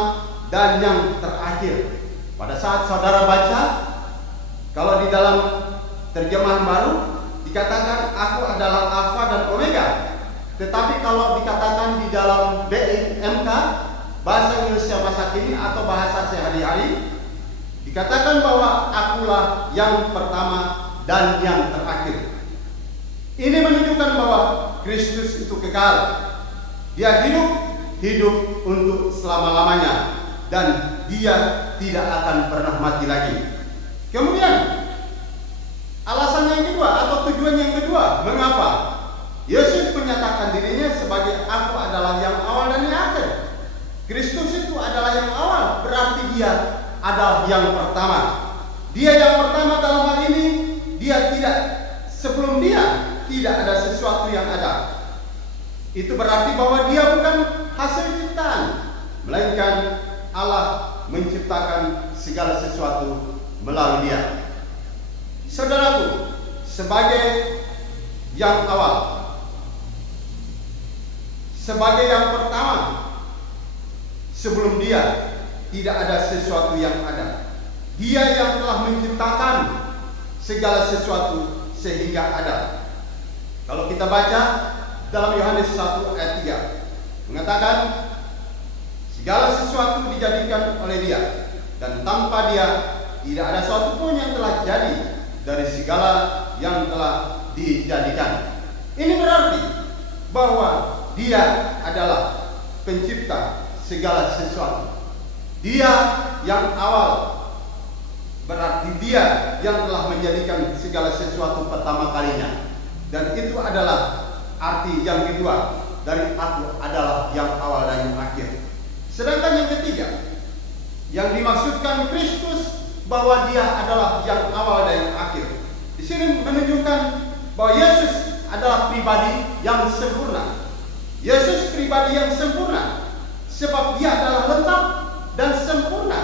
dan yang terakhir. Pada saat saudara baca, kalau di dalam terjemahan baru dikatakan aku adalah Alfa dan Omega. Tetapi kalau dikatakan di dalam BIMK, bahasa Indonesia masa kini atau bahasa sehari-hari, dikatakan bahwa akulah yang pertama dan yang terakhir. Ini menunjukkan bahwa Kristus itu kekal. Dia hidup untuk selama-lamanya, dan dia tidak akan pernah mati lagi. Kemudian alasan yang kedua atau tujuan yang kedua, mengapa Yesus menyatakan dirinya sebagai aku adalah yang awal dan yang akhir. Kristus itu adalah yang awal, berarti dia adalah yang pertama. Dia yang pertama dalam hal ini, dia tidak, sebelum dia tidak ada sesuatu yang ada. Itu berarti bahwa dia bukan hasil ciptaan, melainkan Allah menciptakan segala sesuatu melalui dia. Saudaraku, sebagai yang awal, sebagai yang pertama, sebelum dia tidak ada sesuatu yang ada. Dia yang telah menciptakan segala sesuatu sehingga ada. Kalau kita baca dalam Yohanes 1 ayat 3 mengatakan, segala sesuatu dijadikan oleh dia, dan tanpa dia tidak ada sesuatu pun yang telah jadi dari segala yang telah dijadikan. Ini berarti bahwa dia adalah pencipta segala sesuatu. Dia yang awal, berarti dia yang telah menjadikan segala sesuatu pertama kalinya. Dan itu adalah arti yang kedua dari aku adalah yang awal dan yang akhir. Sedangkan yang ketiga, yang dimaksudkan Kristus bahwa dia adalah yang awal dan yang akhir. Di sini menunjukkan bahwa Yesus adalah pribadi yang sempurna. Yesus pribadi yang sempurna sebab dia adalah lengkap dan sempurna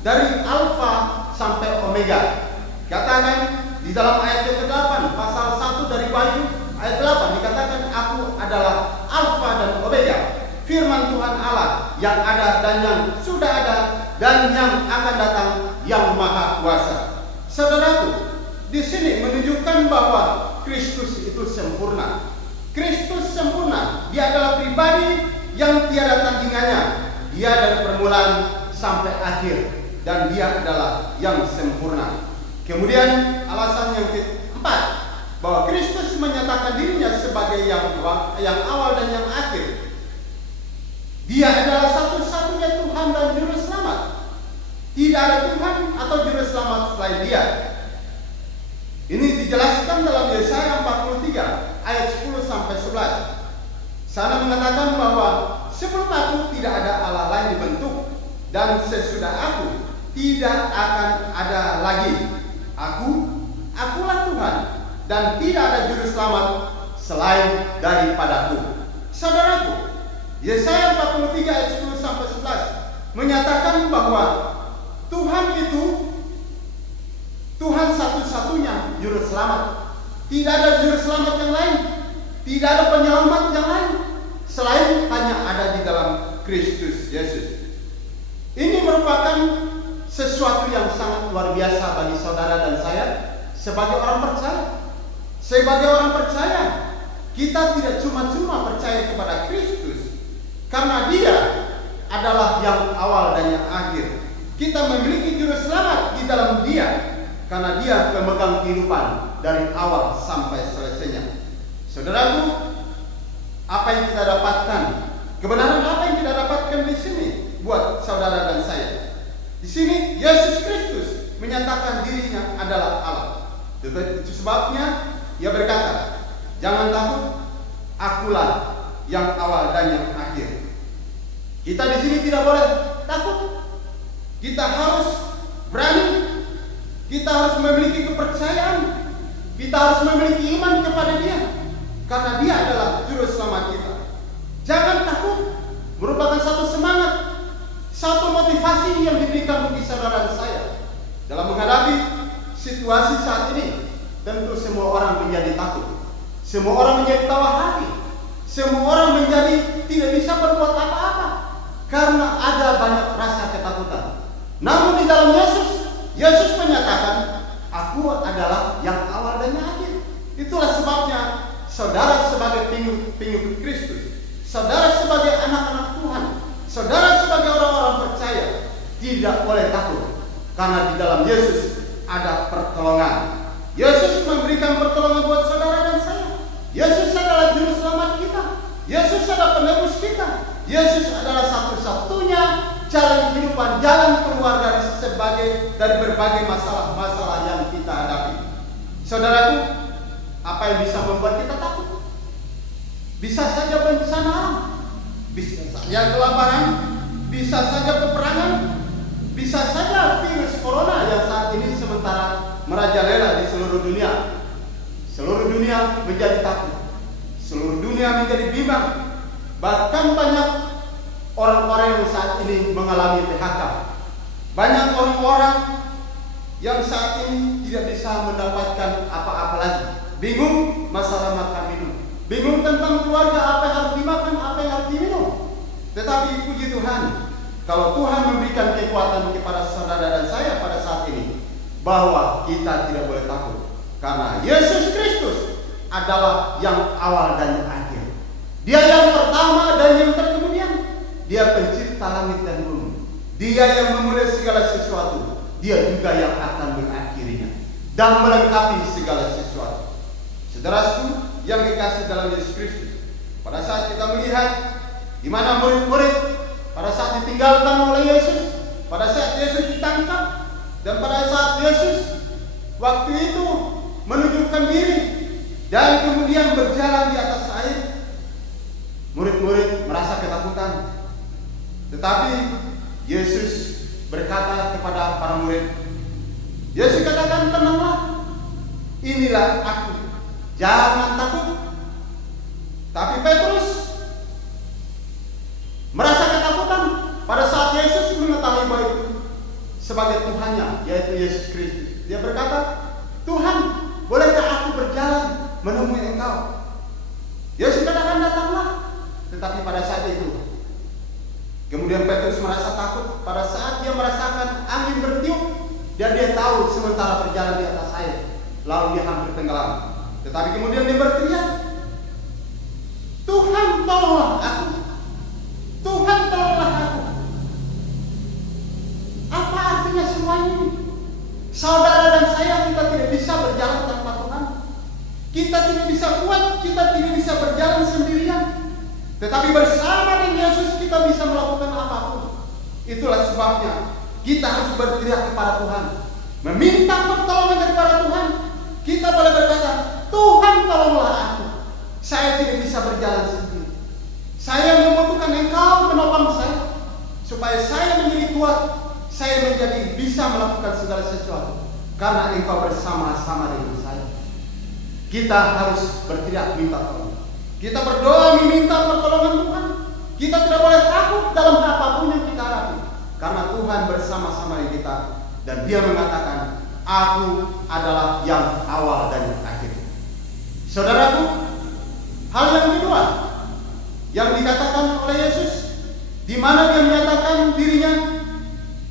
dari Alfa sampai Omega. Katakan di dalam ayat ke-8 pasal 1 dari Wahyu ayat 8 dikatakan aku adalah Alfa dan Omega, firman Tuhan Allah yang ada dan yang sudah ada dan yang akan datang, yang maha kuasa. Saudaraku, di sini menunjukkan bahwa Kristus itu sempurna. Kristus sempurna. Dia adalah pribadi yang tiada tandingannya. Dia dari permulaan sampai akhir, dan dia adalah yang sempurna. Kemudian alasan yang keempat, bahwa Kristus menyatakan dirinya sebagai yang awal dan yang akhir. Dia adalah satu-satunya Tuhan dan Juru Selamat. Tidak ada Tuhan atau Juru Selamat selain dia. Ini dijelaskan dalam Yesaya 43 ayat 10 sampai 11. Sana mengatakan bahwa sebelum aku tidak ada Allah lain dibentuk, dan sesudah aku tidak akan ada lagi. Akulah Tuhan, dan tidak ada Juru Selamat selain daripadaku. Saudaraku, Yesaya 43 ayat 10 sampai 11 menyatakan bahwa Tuhan itu Tuhan satu-satunya Juru Selamat. Tidak ada Juru Selamat yang lain, tidak ada penyelamat yang lain selain hanya ada di dalam Kristus Yesus. Ini merupakan sesuatu yang sangat luar biasa bagi saudara dan saya sebagai orang percaya. Sebagai orang percaya, kita tidak cuma-cuma percaya kepada Kristus karena Dia adalah yang awal dan yang akhir. Kita memiliki juru selamat di dalam Dia karena Dia pemegang kehidupan dari awal sampai selesainya. Saudaraku, apa yang kita dapatkan, kebenaran apa yang kita dapatkan di sini buat saudara dan saya? Di sini Yesus Kristus menyatakan dirinya adalah Allah. Itu sebabnya Ia berkata, jangan takut, akulah yang awal dan yang akhir. Kita di sini tidak boleh takut. Kita harus berani. Kita harus memiliki kepercayaan. Kita harus memiliki iman kepada Dia karena Dia adalah juru selamat kita. Jangan takut, merupakan satu semangat, satu motivasi yang diberikan bagi saudara dan saya dalam menghadapi situasi saat ini. Tentu semua orang menjadi takut, semua orang menjadi tawa hati, semua orang menjadi tidak bisa berbuat apa-apa karena ada banyak rasa ketakutan. Namun di dalam Yesus menyatakan, aku adalah yang awal dan yang akhir. Itulah sebabnya saudara sebagai pengikut Kristus, saudara sebagai anak-anak Tuhan, saudara sebagai orang-orang percaya tidak boleh takut karena di dalam Yesus ada pertolongan. Yesus memberikan pertolongan buat saudara dan saya. Yesus adalah juru selamat kita. Yesus adalah penebus kita. Yesus adalah satu-satunya jalan kehidupan, jalan keluar dari berbagai masalah-masalah yang kita hadapi. Saudaraku, apa yang bisa membuat kita takut? Bisa saja bencana alam, bisa saja kelaparan, bisa saja peperangan, bisa saja virus corona yang saat ini sementara merajalela di seluruh dunia. Seluruh dunia menjadi takut, seluruh dunia menjadi bimbang. Bahkan banyak orang-orang yang saat ini mengalami PHK. Banyak orang-orang yang saat ini tidak bisa mendapatkan apa-apa lagi. Bingung masalah makan minum, bingung tentang keluarga, apa yang harus dimakan, apa yang harus diminum. Tetapi puji Tuhan, kalau Tuhan memberikan kekuatan kepada saudara dan saya pada saat ini, bahwa kita tidak boleh takut karena Yesus Kristus adalah yang awal dan yang akhir. Dia yang pertama dan yang terkemudian. Dia pencipta langit dan bumi. Dia yang memulai segala sesuatu. Dia juga yang akan mengakhirinya dan melengkapi segala sesuatu. Saudaraku yang dikasih dalam Yesus Kristus, pada saat kita melihat di mana murid-murid pada saat ditinggalkan oleh Yesus, pada saat Yesus ditangkap, dan pada saat Yesus waktu itu menunjukkan diri dan kemudian berjalan di atas air, murid-murid merasa ketakutan. Tetapi Yesus berkata kepada para murid, Yesus katakan, tenanglah, inilah aku, jangan takut. Tapi Petrus merasa ketakutan pada saat Yesus mengetahui bahwa itu sebagai Tuhannya, yaitu Yesus Kristus. Dia berkata, Tuhan, bolehkah aku berjalan menemui Engkau? Yesus katakan, datanglah. Tetapi pada saat itu, kemudian Petrus merasa takut pada saat dia merasakan angin bertiup dan dia tahu sementara berjalan di atas air, lalu dia hampir tenggelam. Tetapi kemudian dia berteriak, Tuhan, tolonglah aku. Tuhan, tolonglah aku. Apa artinya semua ini? Saudara dan saya, kita tidak bisa berjalan tanpa Tuhan. Kita tidak bisa kuat, kita tidak bisa berjalan sendirian. Tetapi bersama dengan Yesus kita bisa melakukan apapun. Itulah sebabnya kita harus berteriak kepada Tuhan, meminta pertolongan daripada Tuhan. Kita boleh berkata, Tuhan, tolonglah aku. Saya tidak bisa berjalan sendiri. Saya membutuhkan Engkau menopang saya supaya saya menjadi kuat, saya menjadi bisa melakukan segala sesuatu karena Engkau bersama-sama dengan saya. Kita harus berteriak minta tolong. Kita berdoa meminta pertolongan Tuhan. Kita tidak boleh takut dalam apapun yang kita hadapi karena Tuhan bersama-sama dengan kita dan Dia mengatakan, aku adalah yang awal dan yang akhir. Saudaraku, hal yang kedua, yang dikatakan oleh Yesus, di mana dia menyatakan dirinya,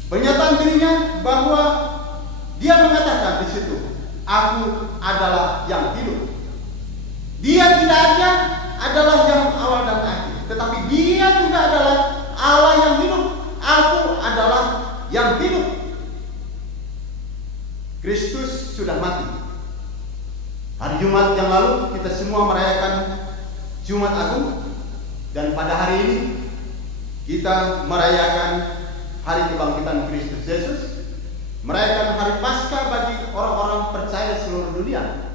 pernyataan dirinya bahwa dia mengatakan di situ, aku adalah yang hidup. Dia tidak hanya adalah yang awal dan akhir, tetapi dia juga adalah Allah yang hidup. Aku adalah yang hidup. Kristus sudah mati. Hari Jumat yang lalu kita semua merayakan Jumat Agung, dan pada hari ini kita merayakan hari kebangkitan Kristus Yesus, merayakan hari Paskah bagi orang-orang percaya seluruh dunia.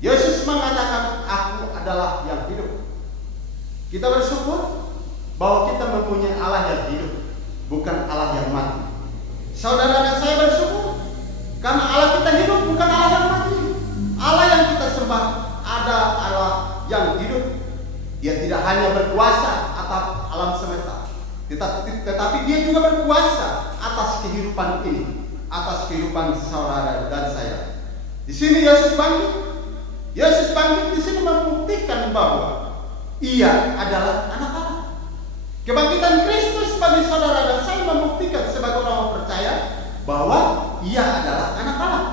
Yesus mengatakan, aku adalah yang hidup. Kita bersyukur bahwa kita mempunyai Allah yang hidup, bukan Allah yang mati. Saudara dan saya bersyukur karena Allah kita hidup, bukan Allah yang mati. Allah yang kita sembah ada Allah yang hidup. Dia tidak hanya berkuasa atas alam semesta, tetapi dia juga berkuasa atas kehidupan ini, atas kehidupan saudara dan saya. Di sini Yesus bangkit. Yesus bangkit di sini membuktikan bahwa Ia adalah anak Allah. Kebangkitan Kristus bagi saudara dan saya membuktikan sebagai orang percaya bahwa Ia adalah anak Allah.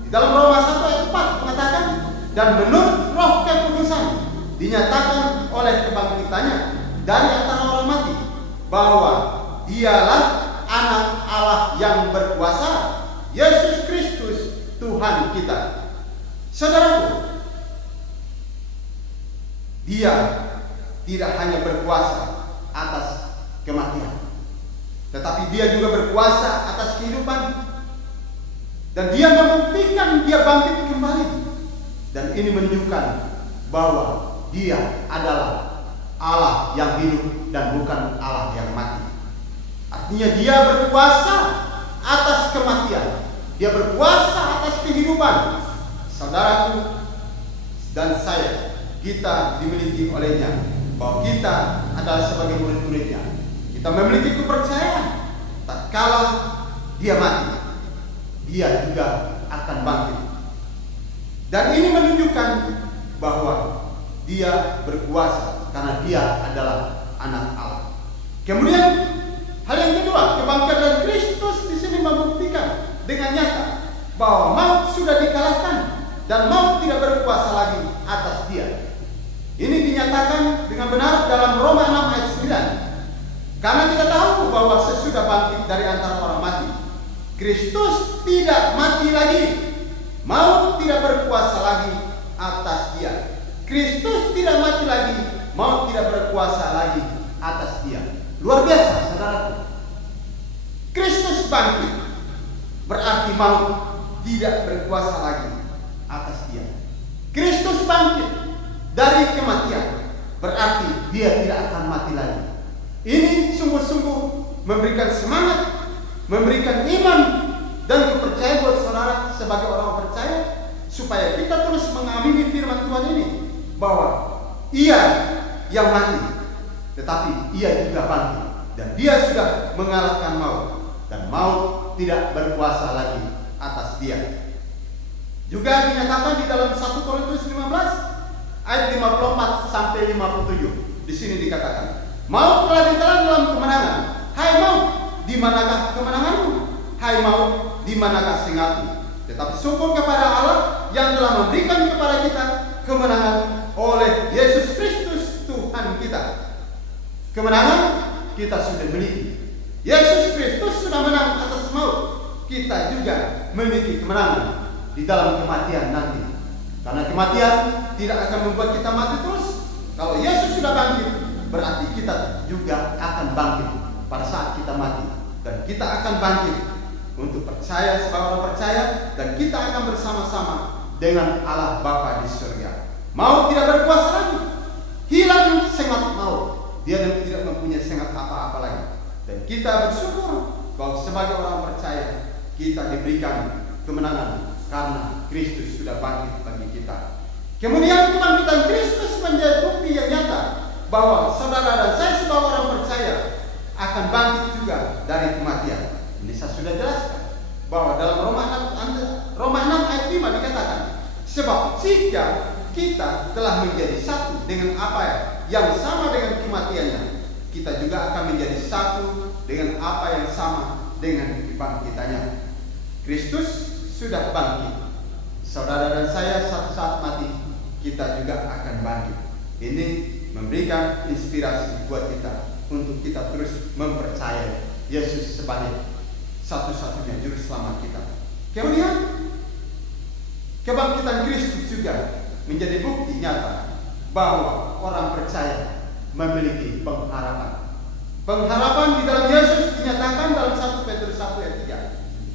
Di dalam Roma 1 ayat 4 mengatakan, dan menurut Roh Kekudusan dinyatakan oleh kebangkitannya dari antara orang mati bahwa Dialah anak Allah yang berkuasa, Yesus Kristus Tuhan kita. Saudaraku, Dia tidak hanya berkuasa atas kematian, tetapi Dia juga berkuasa atas kehidupan. Dan Dia membuktikan Dia bangkit kembali. Dan ini menunjukkan bahwa Dia adalah Allah yang hidup dan bukan Allah yang mati. Artinya Dia berkuasa atas kematian, Dia berkuasa atas kehidupan. Saudaraku dan saya, kita dimiliki olehnya, bahwa kita adalah sebagai murid-muridnya. Kita memiliki kepercayaan tatkala Dia mati, Dia juga akan bangkit. Dan ini menunjukkan bahwa Dia berkuasa karena Dia adalah anak Allah. Kemudian hal yang kedua, kebangkitan Kristus di sini membuktikan dengan nyata bahwa maut sudah dikalahkan dan maut tidak berkuasa lagi atas Dia. Ini dinyatakan dengan benar dalam Roma 6 ayat 9. Karena kita tahu bahwa sesudah bangkit dari antara orang mati, Kristus tidak mati lagi. Maut tidak berkuasa lagi atas Dia. Kristus tidak mati lagi, maut tidak berkuasa lagi atas Dia. Luar biasa, saudaraku. Kristus bangkit berarti maut tidak berkuasa lagi atas Dia. Kristus bangkit dari kematian berarti Dia tidak akan mati lagi. Ini sungguh-sungguh memberikan semangat, memberikan iman dan kepercayaan buat saudara sebagai orang percaya, supaya kita terus mengamini firman Tuhan ini, bahwa Ia yang mati, tetapi Ia juga bangkit, dan Dia sudah mengalahkan maut, dan maut tidak berkuasa lagi atas Dia. Juga dinyatakan di dalam 1 Korintus 15 ayat 54 sampai 57. Di sini dikatakan, maut telah ditelan dalam kemenangan. Hai maut, di manakah kemenanganmu? Hai maut, di manakah singatmu? Tetapi syukur kepada Allah yang telah memberikan kepada kita kemenangan oleh Yesus Kristus Tuhan kita. Kemenangan kita sudah miliki. Yesus Kristus sudah menang atas maut. Kita juga memiliki kemenangan di dalam kematian nanti. Karena kematian tidak akan membuat kita mati terus. Kalau Yesus sudah bangkit, berarti kita juga akan bangkit pada saat kita mati. Dan kita akan bangkit untuk percaya sebagai orang percaya, dan kita akan bersama-sama dengan Allah Bapa di surga. Maut tidak berkuasa lagi. Hilang sengat maut. Dia tidak mempunyai sengat apa-apa lagi. Dan kita bersyukur bahwa sebagai orang percaya kita diberikan kemenangan karena Kristus sudah bangkit bagi kita. Kemudian kebangkitan Kristus menjadi bukti yang nyata bahwa saudara dan saya sebagai orang percaya akan bangkit juga dari kematian. Ini saya sudah jelaskan bahwa dalam Roma 6 ayat 5 dikatakan, sebab jika kita telah menjadi satu dengan apa yang sama dengan kematiannya, kita juga akan menjadi satu dengan apa yang sama dengan kebangkitannya. Kristus sudah bangkit. Saudara dan saya satu saat mati, kita juga akan bangkit. Ini memberikan inspirasi buat kita untuk kita terus mempercayai Yesus sebagai satu-satunya juru selamat kita. Kemudian kebangkitan Kristus juga menjadi bukti nyata bahwa orang percaya memiliki pengharapan. Pengharapan di dalam Yesus dinyatakan dalam 1 Petrus 1 ayat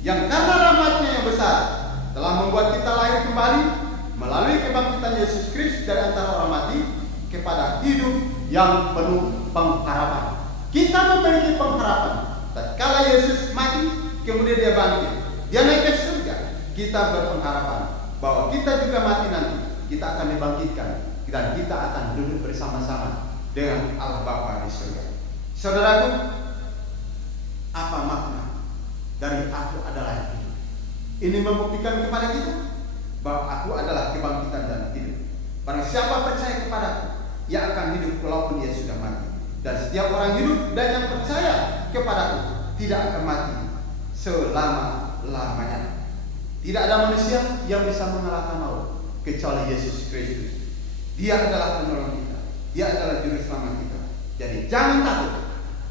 3, yang karena rahmat-Nya yang besar telah membuat kita lahir kembali melalui kebangkitan Yesus Kristus dari antara orang mati kepada hidup yang penuh pengharapan. Kita memiliki pengharapan. Tatkala Yesus mati, kemudian Dia bangkit, Dia naik ke surga, kita berpengharapan bahwa kita juga mati nanti, kita akan dibangkitkan dan kita akan duduk bersama-sama dengan Allah Bapa di surga. Saudaraku, apa makna dari aku adalah yang hidup? Ini membuktikan kepada kita bahwa aku adalah kebangkitan dan hidup. Barang siapa percaya kepadaku, ia akan hidup walaupun dia sudah mati. Dan setiap orang hidup dan yang percaya kepadaku tidak akan mati selama-lamanya. Tidak ada manusia yang bisa mengalahkan maut kecuali Yesus Kristus. Dia adalah penolong kita, Dia adalah juru selamat kita. Jadi jangan takut.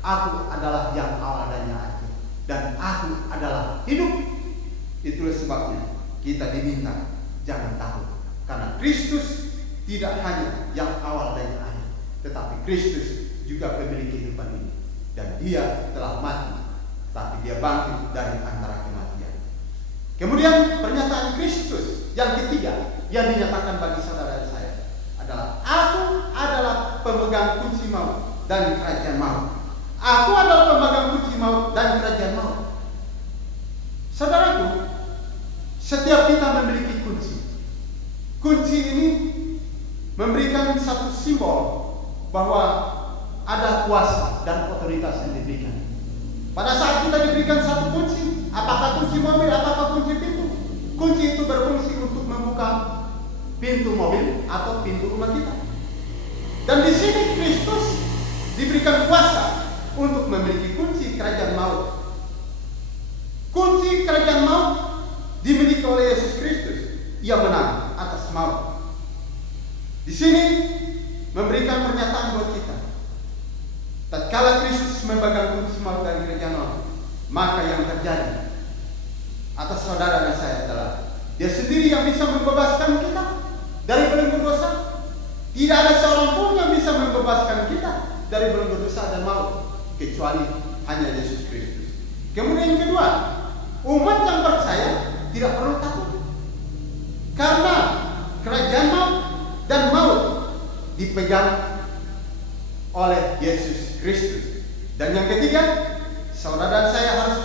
Aku adalah yang awal dan yang akhir, dan aku adalah hidup. Itulah sebabnya kita diminta jangan takut, karena Kristus tidak hanya yang awal dan yang akhir, tetapi Kristus juga pemilik kehidupan ini. Dan Dia telah mati, tapi Dia bangkit dari antara kematian. Kemudian pernyataan Kristus yang ketiga yang dinyatakan bagi saudara saya adalah, aku adalah pemegang kunci maut dan kerajaan maut. Aku adalah pemegang kunci maut dan kerajaan maut. Saudaraku, setiap kita memiliki kunci. Kunci ini memberikan satu simbol bahwa ada kuasa dan otoritas yang diberikan. Pada saat kita diberikan satu kunci, apakah kunci mobil, apakah kunci pintu, kunci itu berfungsi untuk membuka pintu mobil atau pintu rumah kita. Dan di sini Kristus diberikan kuasa untuk memiliki kunci kerajaan maut. Kunci kerajaan maut dimiliki oleh Yesus Kristus. Ia menang atas maut. Di sini memberikan pernyataan buat kita. Tatkala Kristus memegang kunci maut dan kerajaan maut, maka yang terjadi atas saudara dan saya adalah Dia sendiri yang bisa membebaskan kita dari belenggu dosa. Tidak ada seorang pun yang bisa membebaskan kita dari belenggu dosa dan maut kecuali hanya Yesus Kristus. Kemudian yang kedua, umat yang percaya tidak perlu takut, karena kerajaan maut dan maut dipegang oleh Yesus Kristus. Dan yang ketiga, saudara dan saya harus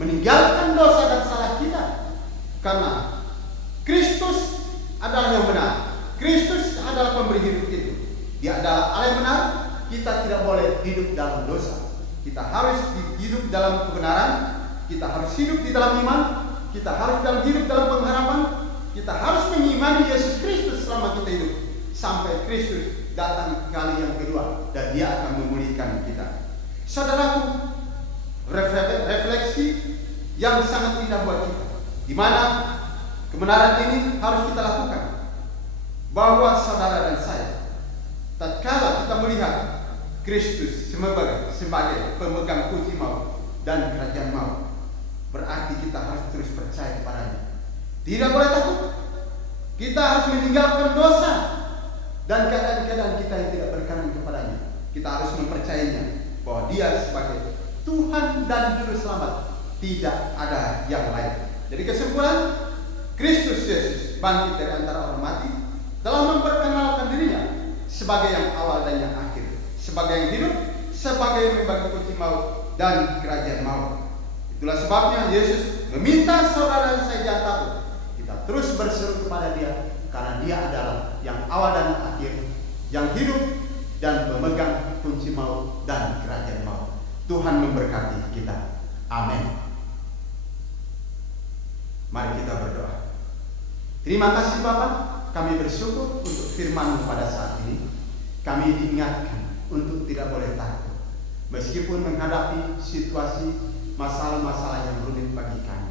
meninggalkan dosa dan salah kita, karena Kristus adalah yang benar. Kristus adalah pemberi hidup itu. Dia adalah Allah yang benar. Kita tidak boleh hidup dalam dosa. Kita harus hidup dalam kebenaran. Kita harus hidup di dalam iman. Kita harus hidup dalam pengharapan. Kita harus mengimani Yesus Kristus selama kita hidup, sampai Kristus datang kali yang kedua dan Dia akan memulihkan kita. Saudaraku, refleksi yang sangat indah buat kita, di mana kebenaran ini harus kita lakukan. Bahwa saudara dan saya, tatkala kita melihat Kristus sebagai pemegang kunci maut dan kerajaan maut, berarti kita harus terus percaya kepadanya. Tidak boleh takut. Kita harus meninggalkan dosa dan keadaan-keadaan kita yang tidak berkenan kepadanya. Kita harus mempercayainya bahwa Dia sebagai Tuhan dan Juru Selamat, tidak ada yang lain. Jadi kesimpulan, Kristus Yesus bangkit dari antara orang mati, telah memperkenalkan dirinya sebagai yang awal dan yang akhir, sebagai yang hidup, sebagai yang membagi kunci maut dan kerajaan maut. Itulah sebabnya Yesus meminta saudara dan saya jangan takut. Kita terus berseru kepada Dia, karena Dia adalah yang awal dan yang akhir, yang hidup dan memegang kunci maut dan kerajaan maut. Tuhan memberkati kita. Amin. Mari kita berdoa. Terima kasih Bapa, kami bersyukur untuk firman-Mu pada saat ini. kami diingatkan untuk tidak boleh takut. Meskipun menghadapi situasi masalah-masalah yang rumit bagi kami.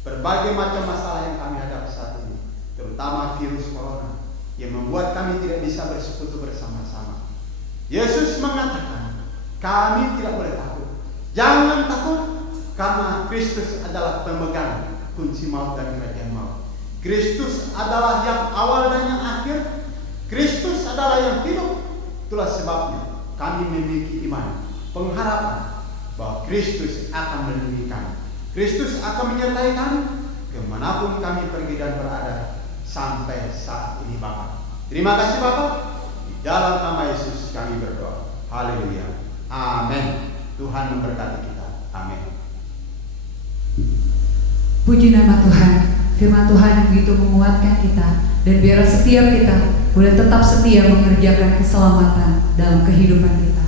Berbagai macam masalah yang kami hadapi saat ini, terutama virus corona yang membuat kami tidak bisa bersekutu bersama-sama. Yesus mengatakan, kami tidak boleh takut. Jangan takut, karena Kristus adalah pemegang kunci maut dan kerajaan maut. Kristus adalah yang awal dan yang akhir. Kristus adalah yang hidup. Itulah sebabnya kami memiliki iman, pengharapan bahwa Kristus akan melindungi kami. Kristus akan menyertai kami kemanapun kami pergi dan berada sampai saat ini Bapa. Terima kasih Bapa. Di dalam nama Yesus kami berdoa. Haleluya. Amin. Tuhan memberkati kita. Amin. Puji nama Tuhan. Firman Tuhan yang begitu menguatkan kita, dan biarlah setiap kita boleh tetap setia mengerjakan keselamatan dalam kehidupan kita.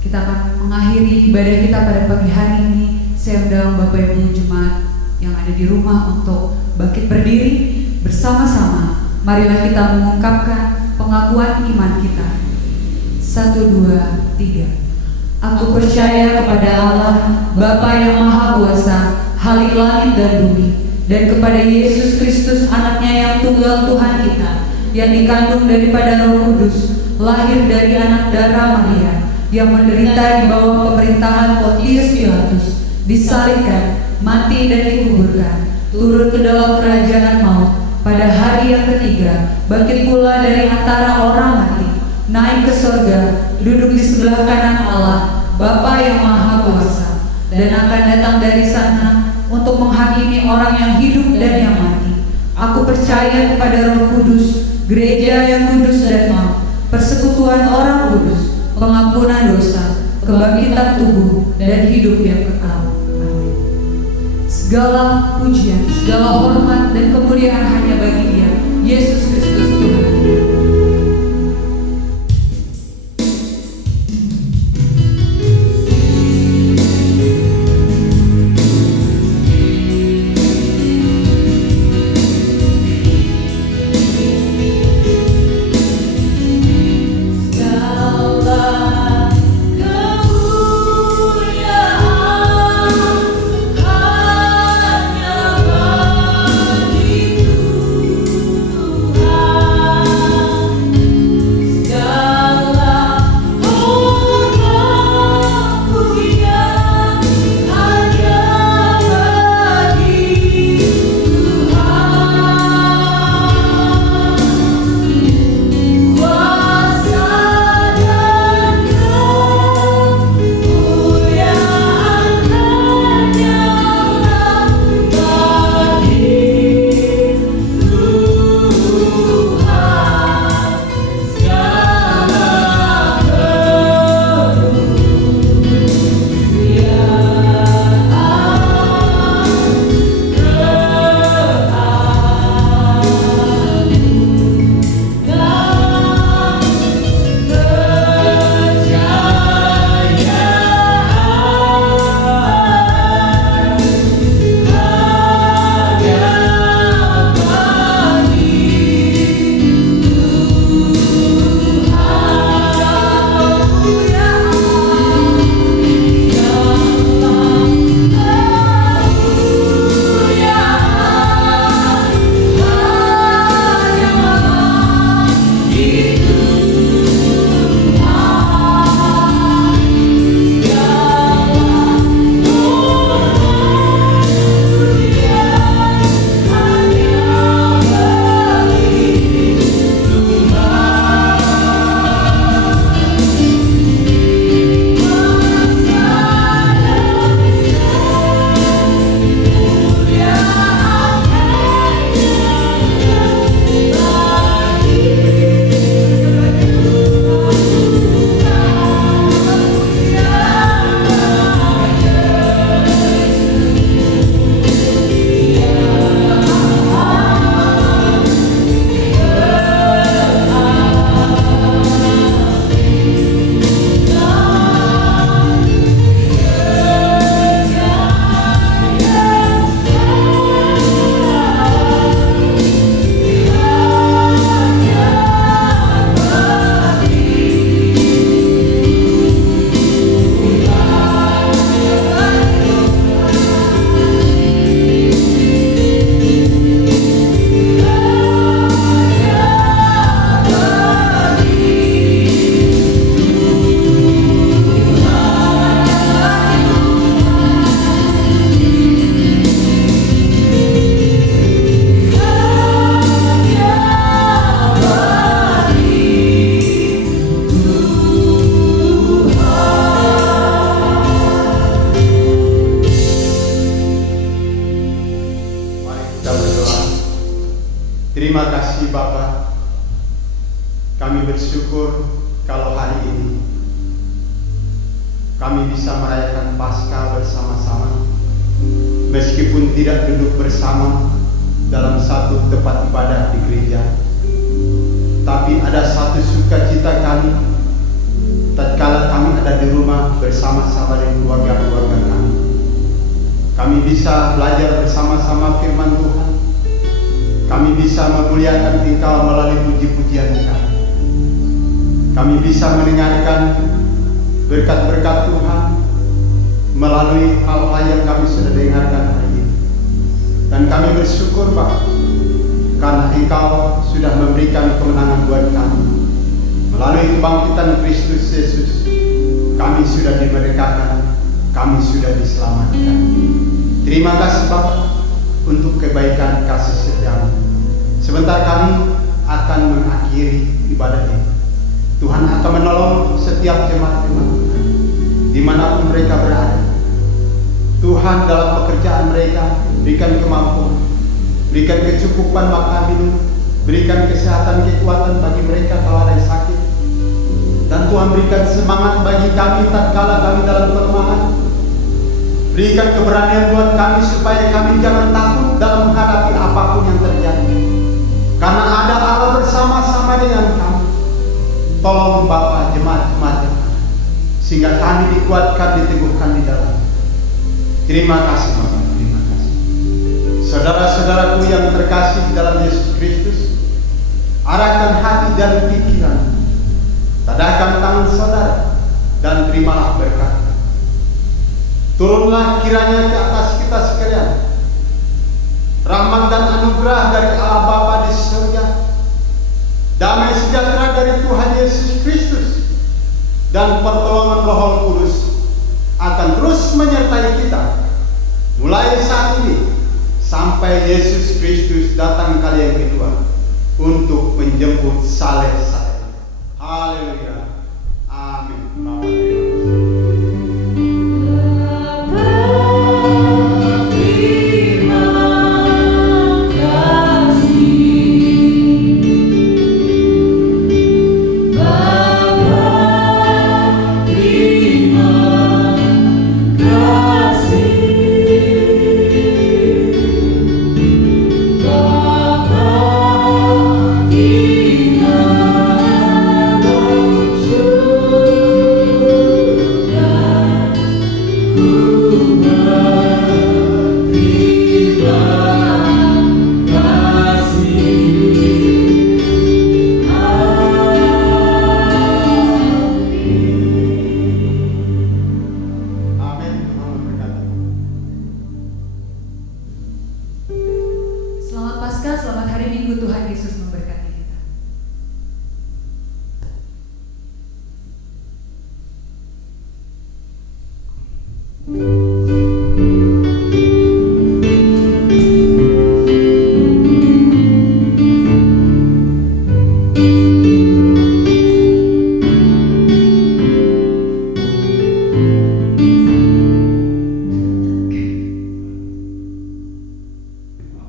Kita akan mengakhiri ibadah kita pada pagi hari ini. Saya undang Bapak Ibu Jemaat yang ada di rumah untuk bangkit berdiri bersama-sama. Marilah kita mengungkapkan pengakuan iman kita. 1, 2, 3. Aku percaya kepada Allah, Bapa yang Maha Kuasa, Khalik langit dan bumi, dan kepada Yesus Kristus anaknya yang tunggal Tuhan kita, yang dikandung daripada Roh Kudus, lahir dari anak darah Maria, yang menderita di bawah pemerintahan Pontius Pilatus, disalibkan, mati dan dikuburkan, turun ke dalam kerajaan maut, pada hari yang ketiga bangkit pula dari antara orang mati, naik ke sorga, duduk di sebelah kanan Allah, Bapa yang Maha Kuasa, dan akan datang dari sana untuk menghakimi orang yang hidup dan yang mati. Aku percaya kepada Roh Kudus, gereja yang kudus dan maaf, persekutuan orang kudus, pengampunan dosa, kebangkitan tubuh, dan hidup yang kekal. Amin. Segala pujian, segala hormat dan kemuliaan hanya bagi Dia, Yesus Kristus Tuhan. Tuhan kasih Bapa, kami bersyukur kalau hari ini kami bisa merayakan Paskah bersama-sama, meskipun tidak duduk bersama dalam satu tempat ibadah di gereja. Tapi ada satu sukacita kami tatkala kami ada di rumah bersama-sama dengan keluarga-keluarga kami. Kami bisa belajar bersama-sama firman Tuhan. Kami bisa memuliakan Engkau melalui puji-pujian kami. Kami bisa mendengarkan berkat-berkat Tuhan melalui hal-hal yang kami sudah dengarkan hari ini. Dan kami bersyukur Pak, karena Engkau sudah memberikan kemenangan buat kami. Melalui kebangkitan Kristus Yesus, kami sudah dimerdekakan, kami sudah diselamatkan. Terima kasih Bapak untuk kebaikan kasih setiamu. Sebentar kami akan mengakhiri ibadah ini. Tuhan akan menolong setiap jemaat-jemaat Tuhan, dimanapun mereka berada. Tuhan dalam pekerjaan mereka berikan kemampuan, berikan kecukupan makan minum, berikan kesehatan kekuatan bagi mereka kalau ada yang sakit. Dan Tuhan berikan semangat bagi kami tatkala kami dalam kelemahan. Berikan keberanian buat kami supaya kami jangan takut dalam menghadapi apapun yang terjadi. Karena ada Allah bersama-sama dengan kami. Tolong Bapa jemaat-jemaat sehingga kami dikuatkan, diteguhkan di dalam. Terima kasih Bapak, terima kasih. Saudara-saudaraku yang terkasih dalam Yesus Kristus, arahkan hati dan pikiran, tadahkan tangan saudara, dan terimalah berkat. Turunlah kiranya ke atas kita sekalian rahmat dan anugerah dari Allah Bapa di surga, damai sejahtera dari Tuhan Yesus Kristus, dan pertolongan Roh Kudus akan terus menyertai kita mulai saat ini sampai Yesus Kristus datang kali yang kedua untuk menjemput saleh.